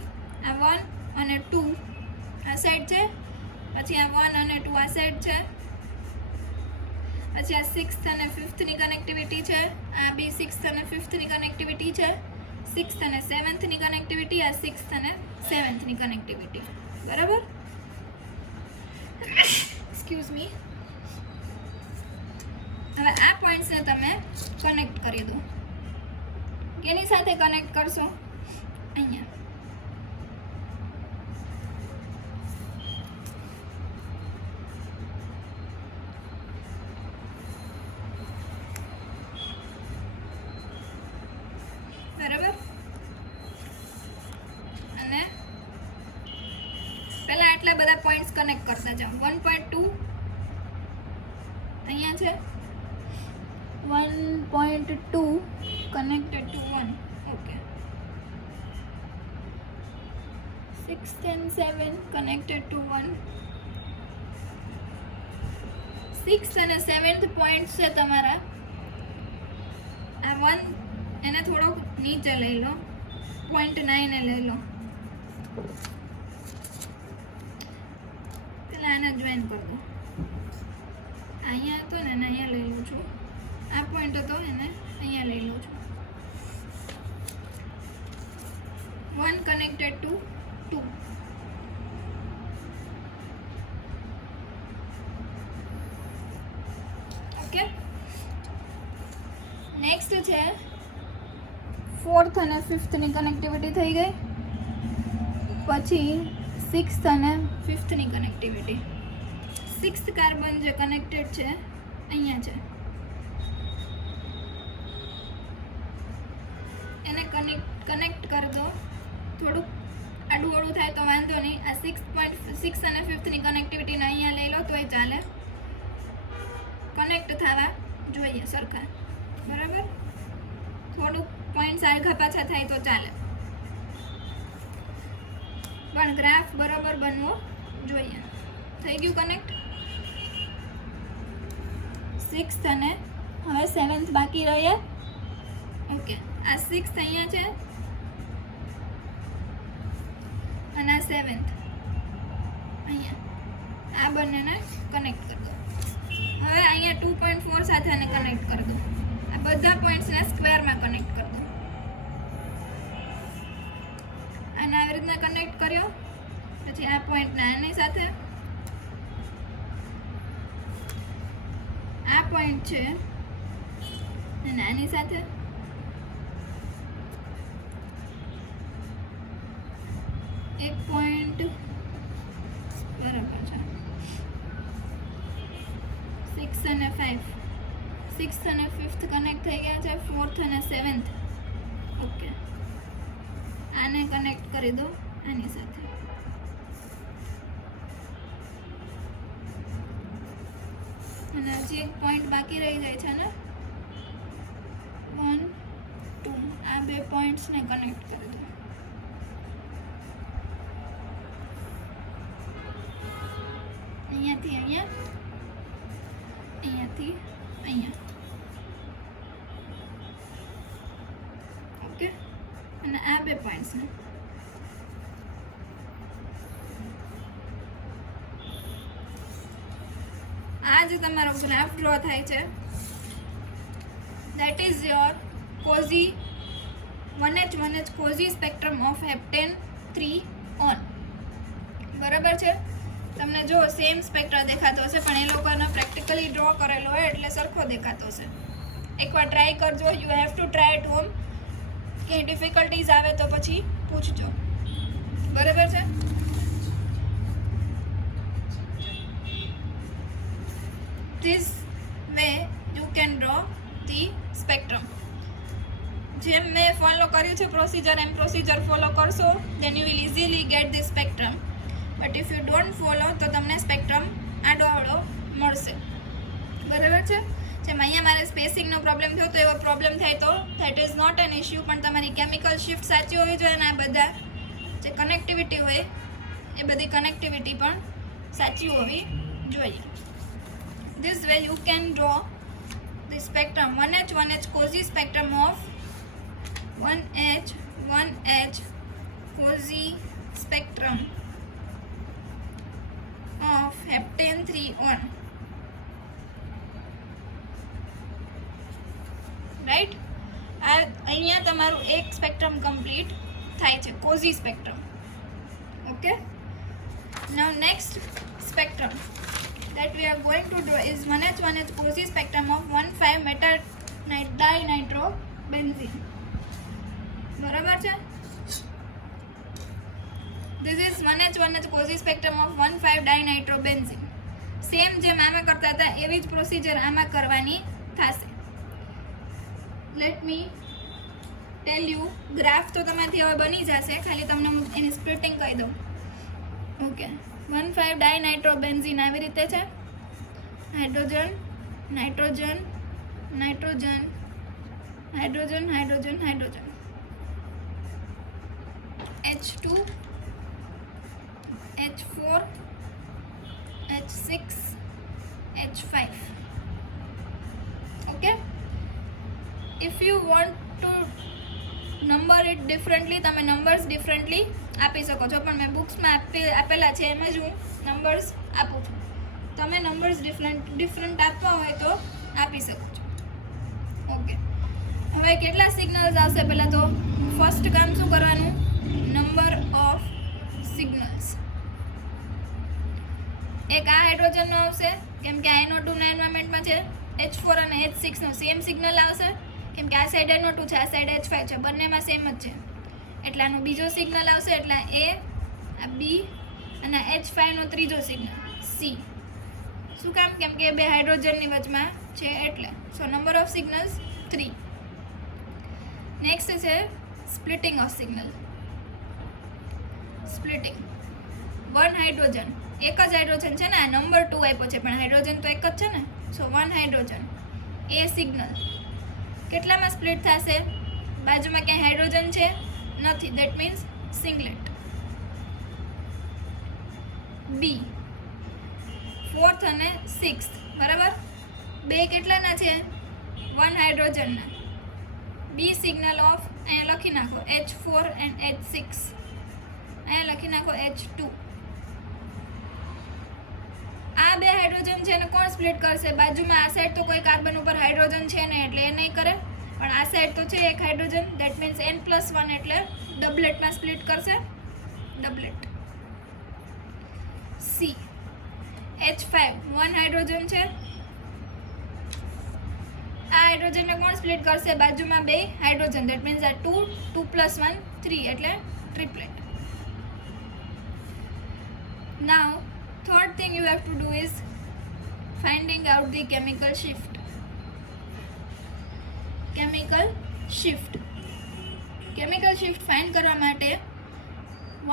આ 1 અને 2 આ સાઈડ છે, પછી આ 1 અને 2 આ સાઈડ છે, પછી આ 6th અને 5th ની કનેક્ટિવિટી છે, આ બી 6th અને 5th ની કનેક્ટિવિટી છે, 6th અને 7th ની કનેક્ટિવિટી, આ 6th અને 7th ની કનેક્ટિવિટી. બરાબર? Excuse me. હવે આ પોઈન્ટ્સને તમે કનેક્ટ કરી દો. કેની સાથે કનેક્ટ કરશો? અહીંયા. બરાબર? અને પહેલા આટલા બધા પોઈન્ટ્સ કનેક્ટ કરતા જાઓ. 1.2 અહીંયા છે, 1.2 connected to 1. Okay. 6 and 7 connected to 1. 6th અને 7th પોઈન્ટ છે તમારા. આ 1 એને થોડોક નીચે લઈ લો, 0.9 એ લઈ લો. પેલા આને જોઈન કરી દો. અહીંયા હતો ને એને અહીંયા લઈ લઉં છું. આ પોઈન્ટ હતો એને અહીંયા લઈ લઉં છું. 1 connected to 2. ઓકે. નેક્સ્ટ છે 4th અને 5th ની કનેક્ટિવિટી થઈ ગઈ. પછી 6th અને 5th ની કનેક્ટિવિટી. 6th કાર્બન જે કનેક્ટેડ છે અહીંયા છે, એને કનેક્ટ કરી દો. થોડુંક આડું અડું થાય તો વાંધો નહીં. આ 6.6 અને 5th ની કનેક્ટિવિટીને અહીંયા લઈ લો તો એ ચાલે. કનેક્ટ થવા જોઈએ સરખા. બરાબર? થોડુંક પોઈન્ટ સરખા પાછા થાય તો ચાલે, પણ ગ્રાફ બરાબર બનવો જોઈએ. થઈ ગયું કનેક્ટ? 6th અને હવે 7th બાકી રહ્યા. ઓકે. આ 6th અહીંયા છે અને આ 7th અહીંયા. આ બંનેને કનેક્ટ કરી દો. હવે અહીંયા 2.4 સાથે આને કનેક્ટ કરી દો. આ બધા પોઈન્ટ્સને સ્ક્વેરમાં કનેક્ટ કરી દો. અને આવી રીતના કનેક્ટ કર્યો. પછી આ પોઈન્ટને આની સાથે, આ પોઈન્ટ છે અને આની સાથે, એક પોઈન્ટ બરાબર છે. 6 અને 5, 6th અને 5th કનેક્ટ થઈ ગયા છે. 4th અને 7th. ઓકે. આને કનેક્ટ કરી દો આની સાથે. અને હજી એક પોઈન્ટ બાકી રહી જાય છે ને, 1, 2. આ બે પોઈન્ટ્સને કનેક્ટ કરી દો. અહીંયાથી અહીંયા, અહીંયાથી અહીંયા. ઓકે. અને આ બે પોઈન્ટ્સને આ જે તમારો ગ્રાફ ડ્રો થાય છે, that is your cozy 1H cozy spectrum of heptane 3 on. બરાબર છે? તમને જો સેમ સ્પેક્ટ્રા દેખાતો હશે, પણ એ લોકોનો પ્રેક્ટિકલી ડ્રો કરેલો હોય એટલે સરખો દેખાતો હશે. એકવાર ટ્રાય કરજો. You have to try at home. કંઈ ડિફિકલ્ટીઝ આવે તો પછી પૂછજો. બરાબર છે? This way you can draw the spectrum. જેમ મેં ફોલો કર્યું છે પ્રોસિજર, એમ પ્રોસિજર ફોલો કરશો then you will easily get the spectrum. But if you don't follow તો તમને સ્પેક્ટ્રમ આડોઆવડો મળશે. બરાબર છે? જેમ અહીંયા મારે સ્પેસિંગનો પ્રોબ્લેમ થયો તો એવો પ્રોબ્લેમ થાય તો that is not an issue, પણ તમારી કેમિકલ શિફ્ટ સાચી હોવી જોઈએ અને આ બધા જે કનેક્ટિવિટી હોય એ બધી કનેક્ટિવિટી પણ સાચી હોવી જોઈએ. this way you can draw the spectrum 1H 1H cozy spectrum of 1H 1H cozy spectrum of heptane 3 on, right. આ અહીંયા તમારું એક સ્પેક્ટ્રમ કમ્પ્લીટ થાય છે, cosy spectrum. Okay, now next spectrum that we are going to draw is 1H 1H cozy spectrum of 1,5 dinitrobenzene. બરાબર છે? This is 1H 1H cozy spectrum of 1,5 dinitrobenzene. Same જેમ આમાં કરતા હતા એવી જ પ્રોસિજર આમાં કરવાની થશે. Let me tell you, graph તો તમારાથી હવે બની જશે, ખાલી તમને હું એની સ્પ્લિટિંગ કહી દઉં. ઓકે, 1,5 ડાયનાઇટ્રોબેન્ઝીન આવી રીતે છે. Hydrogen, nitrogen, nitrogen, hydrogen, hydrogen, hydrogen, H2, H4, H6, H5. Okay, if you want to number it differently, તમે નંબર્સ ડિફરન્ટલી આપી શકો છો, પણ મેં બુક્સમાં આપેલા છે એમ જ હું નંબર્સ આપું છું. તમે નંબર્સ ડિફરન્ટ આપવા હોય તો આપી શકો છો. ઓકે, હવે કેટલા સિગ્નલ્સ આવશે? પહેલાં તો ફર્સ્ટ કામ શું કરવાનું? Number of signals. એક આ હાઇડ્રોજનનો આવશે, કેમ કે આ NO2 ના એન્વાયરમેન્ટમાં છે. H4 અને H6 નો સેમ સિગ્નલ આવશે, કેમ કે આ સાઈડ NO2 છે, આ સાઈડ H5 છે, બંનેમાં સેમ જ છે. એટલે આનો બીજો સિગ્નલ આવશે, એટલે A, આ B અને H5 નો ત્રીજો સિગ્નલ C. શું કામ? કેમ કે બે હાઇડ્રોજનની વચમાં છે એટલે. સો નંબર ઓફ સિગ્નલ્સ 3. નેક્સ્ટ છે splitting of signal. Splitting, 1 hydrogen, એક જ હાઇડ્રોજન છે ને, આ નંબર 2 આપ્યો છે પણ હાઇડ્રોજન તો એક જ છે ને. સો 1 હાઇડ્રોજન, A સિગ્નલ કેટલામાં સ્પ્લિટ થશે? બાજુમાં ક્યાંય હાઇડ્રોજન છે નથી, દેટ મીન્સ સિંગલેટ. B, 4th અને 6th, બરાબર? બે કેટલાના છે? 1 હાઇડ્રોજનના. B સિગ્નલ ઓફ, અહીંયા લખી નાખો H4 and H6, અહીંયા લખી નાખો H2. આ બે હાઇડ્રોજન છે ને કોણ સ્પ્લિટ કરશે? બાજુમાં આ સાઈડ તો કોઈ કાર્બન ઉપર હાઇડ્રોજન છે ને એટલે એ નહીં કરે, પણ આ સાઈડ તો છે એક હાઇડ્રોજન, દેટ મીન્સ N+1 એટલે ડબલેટમાં સ્પ્લિટ કરશે, ડબલેટ. C, H5, 1 હાઇડ્રોજન છે. આ હાઇડ્રોજનને કોણ સ્પ્લિટ કરશે? બાજુમાં બે હાઇડ્રોજન, દેટ મીન્સ આ 2, 2 + 1 3 એટલે triplet. Now third thing you have to do is finding out the chemical shift. Chemical shift. Chemical shift find કરવા માટે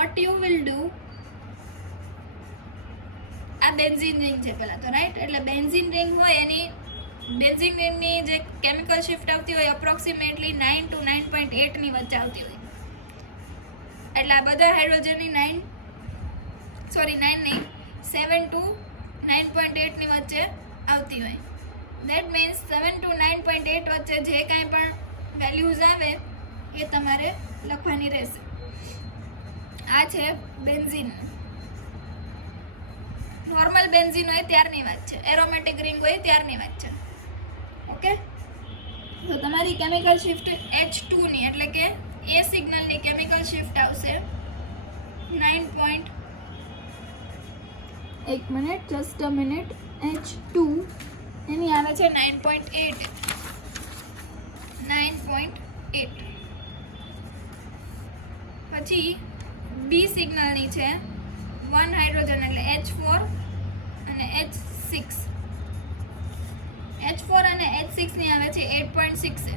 what you will do, આ બેન્ઝીન રિંગ છે પહેલા તો, રાઈટ? એટલે બેન્ઝીન રિંગ હોય એની બેન્ઝીન રિંગની જે કેમિકલ શિફ્ટ આવતી હોય અપ્રોક્સિમેટલી 9 to 9.8 ની વચ્ચે આવતી હોય. એટલે આ બધા હાઇડ્રોજનની 9 નહીં 7 to 9.8 ની વચ્ચે આવતી હોય. દેટ મીન્સ 7 to 9.8 વચ્ચે જે કાંઈ પણ વેલ્યુઝ આવે એ તમારે લખવાની રહેશે. આ છે બેન્ઝીન. નોર્મલ બેન્ઝીન હોય ત્યારની વાત છે, એરોમેટિક રિંગ હોય ત્યારની વાત છે. ઓકે, તો તમારી કેમિકલ શિફ્ટ H2 ની એટલે કે A સિગ્નલની કેમિકલ શિફ્ટ આવશે 9. એક minute, just a minute. H2 એની આવે છે 9.8. 9.8. પછી B સિગ્નલની છે 1 હાઇડ્રોજન એટલે H4 અને H6. H4 અને H6 ની આવે છે 8.6 છે.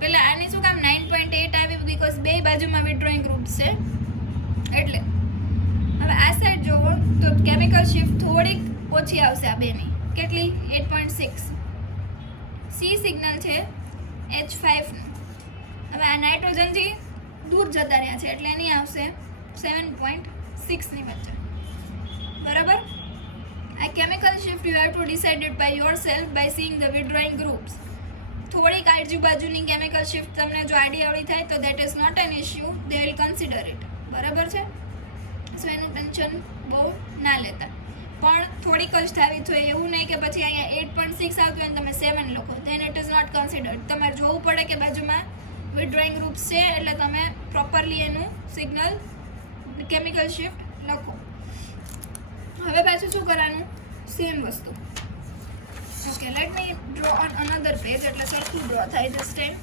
પેલા આની શું કામ 9.8 આવી? બીકોઝ બે બાજુમાં વિડ્રોઈંગ ગ્રુપ્સ છે એટલે. હવે આ સાઈડ જોવો તો કેમિકલ શિફ્ટ થોડીક ઓછી આવશે આ બેની. કેટલી? 8.6. C સિગ્નલ છે H5 નું. હવે આ નાઇટ્રોજનથી દૂર જતા રહ્યા છે એટલે એની આવશે 7.6 ની વચ્ચે, બરાબર? A chemical shift you have to decide it by yourself by seeing the withdrawing groups. થોડીક આજુબાજુની કેમિકલ શિફ્ટ તમને જો આડી થાય તો that is not an issue, they will consider it. બરાબર છે? સો એનું ટેન્શન બહુ ના લેતા, પણ થોડીક જ થવી જોઈએ. એવું નહીં કે પછી અહીંયા 8.6 આવતું હોય ને તમે 7 લખો, then it is not considered. તમારે જોવું પડે કે બાજુમાં વિથડ્રોઈંગ ગ્રુપ્સ છે એટલે તમે પ્રોપરલી એનું સિગ્નલ કેમિકલ શિફ્ટ લખો. હવે પાછું શું કરવાનું? સેમ વસ્તુ. Okay, let me draw on another page એટલે સરખું ડ્રો થાય ધીસ ટાઈમ.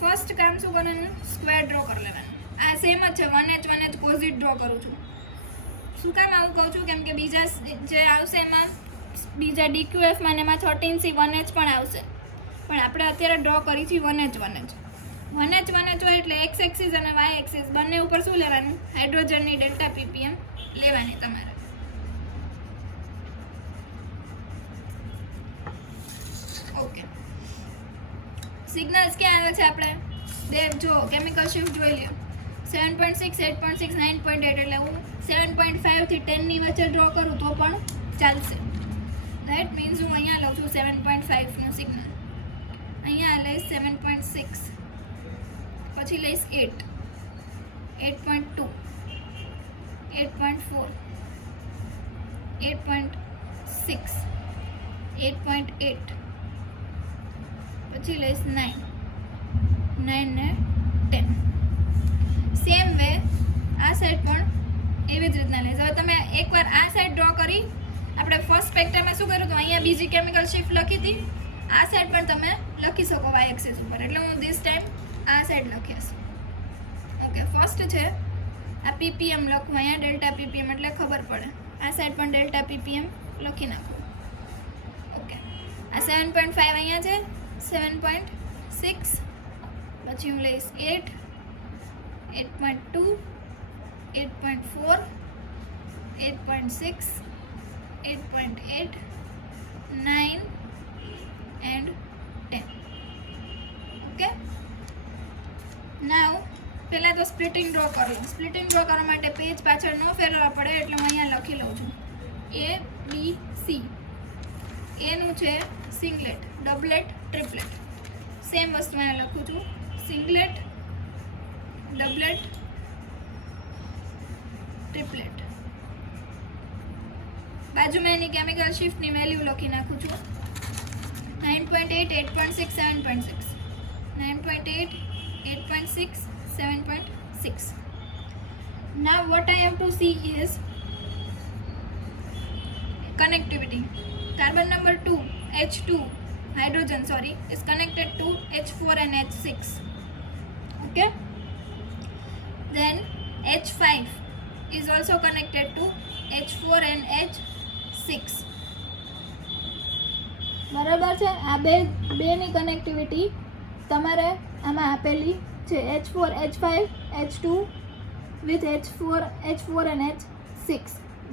ફર્સ્ટ કામ શું કરવાનું? સ્ક્વેર ડ્રો કરી લેવાનું. આ સેમ જ છે, 1H પોઝિટ ડ્રો કરું છું. શું કામ આવું કહું છું? કેમ કે બીજા જે આવશે એમાં બીજા DQFમાં ને એમાં 13C 1H પણ આવશે, પણ આપણે અત્યારે ડ્રો કરી છે 1H હોય એટલે એક્સ એક્સિસ અને વાય એક્સિસ બંને ઉપર શું લેવાનું? હાઇડ્રોજનની ડેલ્ટા ppm લેવાની તમારે. ઓકે, સિગ્નલ્સ ક્યાં આવે છે? આપણે જો કેમિકલ શિફ્ટ જોઈ લ્યો, 7.6, 8.6, 9.8 એટલે હું 7.5 થી 10 ની વચ્ચે ડ્રો કરું તો પણ ચાલશે. રાઈટ, મીન્સ હું અહીંયા લઉં છું 7.5 નું સિગ્નલ, અહીંયા લઈશ 7.6, પછી લઈશ 8, 8.2, 8.4, 8.6, 8.8, પછી લઈશ 9, 9 ને 10. સેમ વે આ સાઈડ પણ એવી જ રીતના લઈશ. હવે તમે એકવાર આ સાઈડ ડ્રો કરી, આપણે ફર્સ્ટ સ્પેક્ટ્રમમાં શું કર્યું હતું? અહીંયા બીજી કેમિકલ શિફ્ટ લખી હતી, આ સાઈડ પણ તમે લખી શકો વાય એક્સિસ ઉપર, એટલે હું ધીસ ટાઈમ આ સાઈડ લખીશ. ઓકે, ફર્સ્ટ છે આ ppm લખવું, અહીંયા ડેલ્ટા ppm એટલે ખબર પડે. આ સાઈડ પણ ડેલ્ટા ppm લખી નાખું. ઓકે, આ 7.5 અહીંયા છે, 7.6, પછી હું લઈશ 8, 8.2, 8.4, 8.6, 8.8, 9 and 10. Okay, now પહેલાં તો સ્પ્લિટિંગ ડ્રો કરું. સ્પ્લિટિંગ ડ્રો કરવા માટે પેજ પાછળ ન ફેરવવા પડે એટલે હું અહીંયા લખી લઉં છું ABC. એનું છે સિંગલેટ, ડબલેટ, ટ્રિપલેટ. સેમ વસ્તુ અહીંયા લખું છું, સિંગલેટ, ડબલેટ, ટ્રિપલેટ. બાજુમાં એની કેમિકલ શિફ્ટની વેલ્યુ લખી નાખું છું, 9.8, 8.6, 7.6, 9.8, 8.6, 7.6. Now what I have to see is connectivity. Carbon number 2, H2, hydrogen sorry, is connected to H4 and H6. Okay, then H5 is also connected to H4 and H6. બરાબર છે? આ બેની connectivity તમારે આમાં આપેલી છે, H4, H5, H2 with H4 and H6.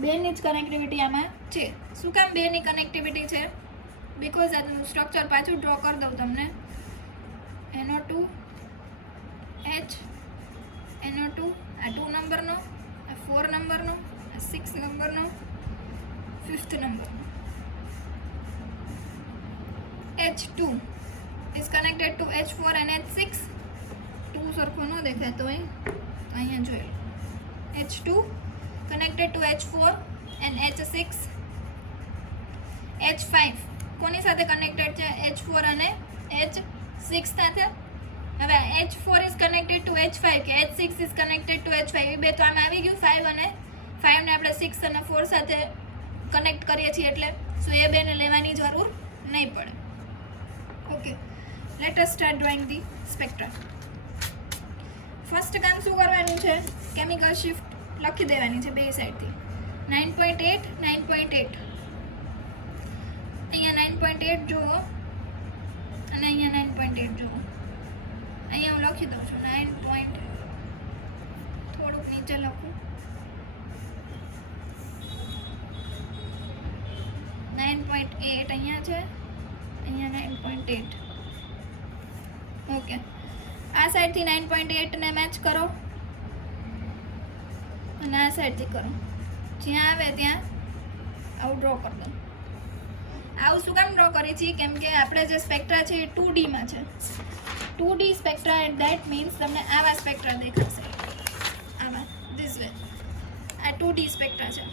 બેની જ કનેક્ટિવિટી આમાં છે. શું કામ બેની કનેક્ટિવિટી છે? બિકોઝ આનું સ્ટ્રક્ચર પાછું ડ્રો કરી દઉં તમને. NO2, H, NO2, આ 2 નંબરનો, આ 4 નંબરનો, આ 6 નંબરનો, 5th નંબરનો. H2 is connected to H4 and H6. 2 સરખો ન દેખાતો હોય તો અહીંયા જોઈ લો. H2 connected to H4 and H6. H5 કોની સાથે કનેક્ટેડ છે? H4 અને H6 સાથે. હવે H4 is connected to H5 કે H6 is connected to H5, એ બે તો આમ આવી ગયું. 5 અને 5 ને આપણે 6 અને 4 સાથે કનેક્ટ કરીએ છીએ એટલે સો એ બેને લેવાની જરૂર નહીં પડે. Okay, let us start drawing the spectrum. First કામ શું કરવાનું છે? કેમિકલ શિફ્ટ લખી દેવાની છે બે સાઈડથી. 9.8, 9.8, અહીંયા 9.8 જુઓ અને અહીંયા 9.8 જુઓ. અહીંયા હું લખી દઉં છું 9. થોડુંક નીચે લખું, 9.8 અહીંયા છે, અહીંયા 9.8. ઓકે, આ સાઈડથી 9.8 ને મેચ કરો અને આ સાઈડથી કરો, જ્યાં આવે ત્યાં આવું ડ્રો કરી દો. આવું શું કામ ડ્રો કરીએ છીએ? કેમ કે આપણે જે સ્પેક્ટ્રા છે એ 2D માં છે. 2D સ્પેક્ટ્રા એન્ડ દેટ મીન્સ તમને આવા સ્પેક્ટ્રા દેખાશે, આવા ધીસ વે. આ 2D સ્પેક્ટ્રા છે.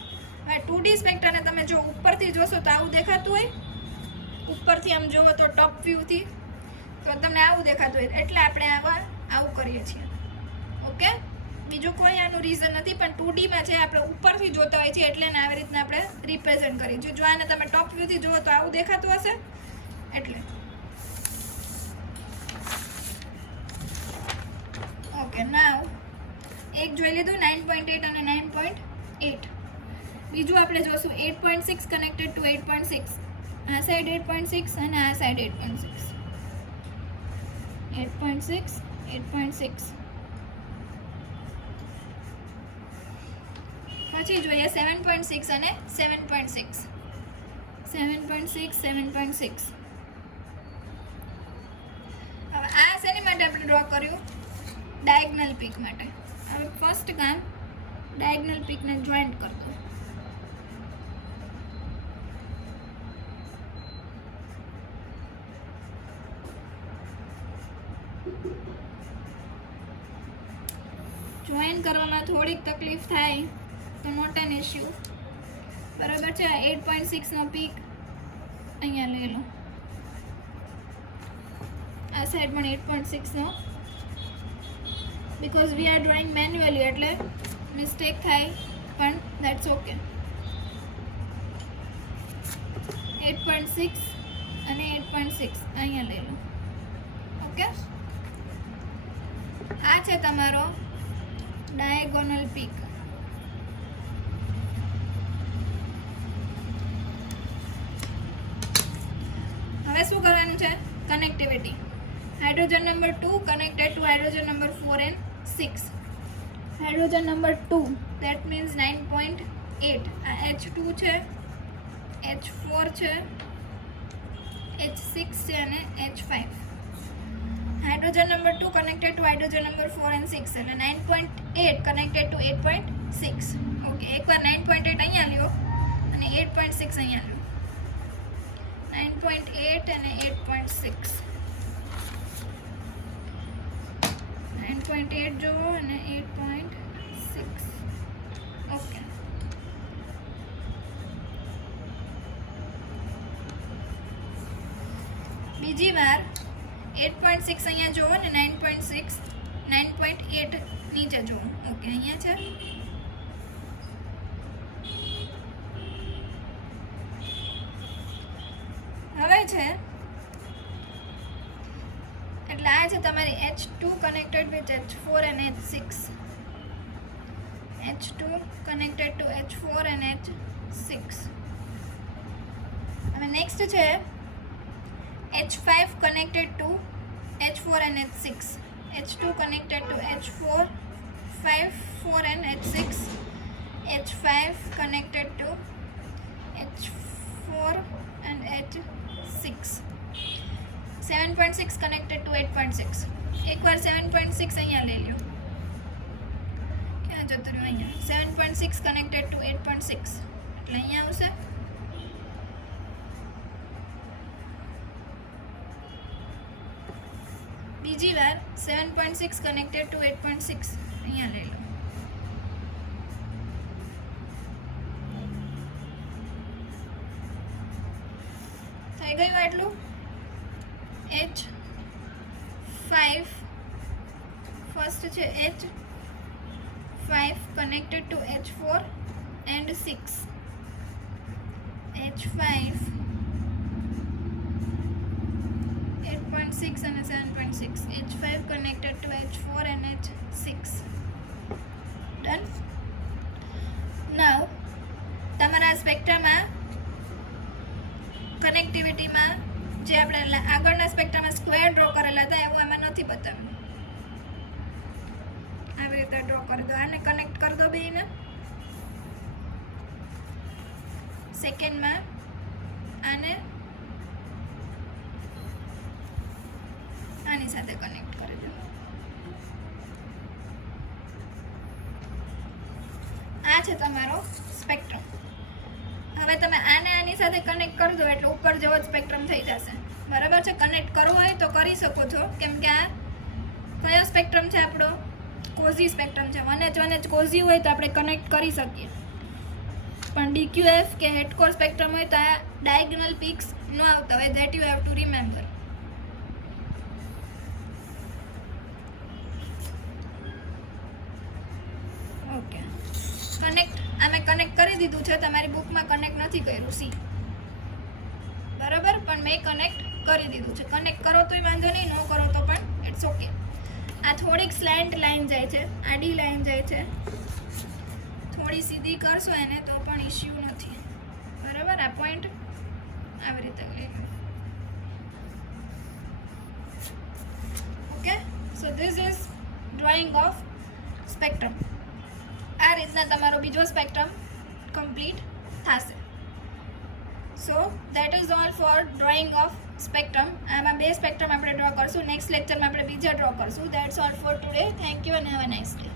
હવે 2D સ્પેક્ટ્રાને તમે જો ઉપરથી જોશો તો આવું દેખાતું હોય, ઉપરથી આમ જોવો તો ટોપ વ્યૂથી તો તમને આવું દેખાતું હોય, એટલે આપણે આવું કરીએ છીએ. ઓકે, બીજું કોઈ આનું રીઝન નથી, પણ 2D માં છે, આપણે ઉપરથી જોતા હોય છે એટલે આવી રીતના આપણે રિપ્રેઝન્ટ કરીએ છીએ. જો આને તમે ટોપ વ્યૂથી જુઓ તો આવું દેખાતું હશે, એટલે ઓકે. નાવ એક જોઈ લીધું 9.8 અને 9.8. બીજું આપણે જોશું 8.6 કનેક્ટેડ ટુ 8.6. આ સાઈડ 8.6 અને આ સાઈડ 8.6. 8.6 8.6. પછી જોઈએ 7.6 અને 7.6. 7.6 7.6. હવે આ શેની માટે આપણે ડ્રો કર્યું? ડાયગનલ પીક માટે. હવે ફર્સ્ટ કામ ડાયગનલ પીકને જોઈન્ટ કરી દો. જોઈન કરવામાં થોડીક તકલીફ થાય તો નોટ એન ઇશ્યુ, બરાબર છે. 8.6 નો પીક અહીંયા લઈ લો, આ સાઈડ પણ 8.6 નો, because we are drawing manually એટલે મિસ્ટેક થાય, પણ દેટ્સ ઓકે. 8.6 અને 8.6 અહીંયા લઈ લો. ઓકે, આ છે તમારો ડાયગોનલ પીક. હવે શું કરવાનું છે? Connectivity. Hydrogen number 2 connected two hydrogen number 4 and 6. Hydrogen number 2 that means 9.8. આ H2 છે, H4 છે, H6 છે અને H5. Hydrogen number 2 connected two hydrogen number 4 and 6 એટલે 9.8 કનેક્ટેડ ટુ 8.6. ઓકે, એકવાર 9.8 અહીંયા લ્યો અને 8.6 અહીંયા લ્યો. 9.8 અને 8.6. 9.8 જુઓ અને 8.6. ઓકે, બીજી વાર 8.6 અહીંયા જુઓ ને 9.6 9.8 નીચે જુઓ. ઓકે, અહીંયા છે. હવે છે એટલે આ છે તમારી H2 connected with H4 and H6. H2 connected two H4 and H6. હવે નેક્સ્ટ છે H5 connected to H4 and H6. H2 connected to H4, 5, 4 and H6. H5 connected to H4 and H6. 7.6 connected to 8.6. એકવાર 7.6 અહીંયા લઈ લ્યો. ક્યાં જતો રહ્યો? અહીંયા 7.6 connected to 8.6 એટલે અહીંયા આવશે. બીજી વાર 7.6 કનેક્ટેડ ટુ 8.6 અહીંયા લઈ લો. થઈ ગયું આટલું. H5 ફર્સ્ટ છે H5 connected two H4 and 6. H5 8.6 and 7.6. H5 connected to H4 and H6. Done. Now, તમારા સ્પેક્ટ્રામાં કનેક્ટિવિટીમાં જે આપણે આગળના સ્પેક્ટ્રામાં સ્ક્વેર ડ્રો કરેલા હતા એવું આમાં નથી બતાવ્યું. આવી રીતે ડ્રો કરી દો. આને કનેક્ટ કરી દો બેયને. સેકન્ડમાં આને આની સાથે કનેક્ટ કરી દો. છે તમારો સ્પેક્ટ્રમ. હવે તમે આને આની સાથે કનેક્ટ કરી દો એટલે ઉપર જેવો જ સ્પેક્ટ્રમ થઈ જશે. બરાબર છે? કનેક્ટ કરવો હોય તો કરી શકો છો, કેમ કે આ કયો સ્પેક્ટ્રમ છે આપણો? કોઝી સ્પેક્ટ્રમ છે. 1H કોઝી હોય તો આપણે કનેક્ટ કરી શકીએ, પણ DQF કે હેડકોર સ્પેક્ટ્રમ હોય તો આ ડાયગોનલ પીક્સ ન આવતા હોય. That you have two remember. Okay, connect આ મેં કનેક્ટ કરી દીધું છે. તમારી બુકમાં કનેક્ટ નથી કર્યું સી, બરાબર, પણ મેં કનેક્ટ કરી દીધું છે. કનેક્ટ કરો તોય વાંધો નહીં, ન કરો તો પણ ઇટ્સ ઓકે. આ થોડીક સ્લેન્ટ લાઈન જાય છે, આડી લાઈન જાય છે. થોડી સીધી કરશો એને તો પણ ઇશ્યુ નથી, બરાબર. આ પોઈન્ટ આવી રીતે લઈ લો. Okay, so this is drawing of spectrum. આ રીતના તમારો બીજો સ્પેક્ટ્રમ કમ્પ્લીટ થશે. So that is all for drawing of spectrum. આમાં 2 સ્પેક્ટ્રમ આપણે ડ્રો કરશું. નેક્સ્ટ લેક્ચરમાં આપણે બીજા ડ્રો કરશું. That's all four today. Thank you and have a nice day.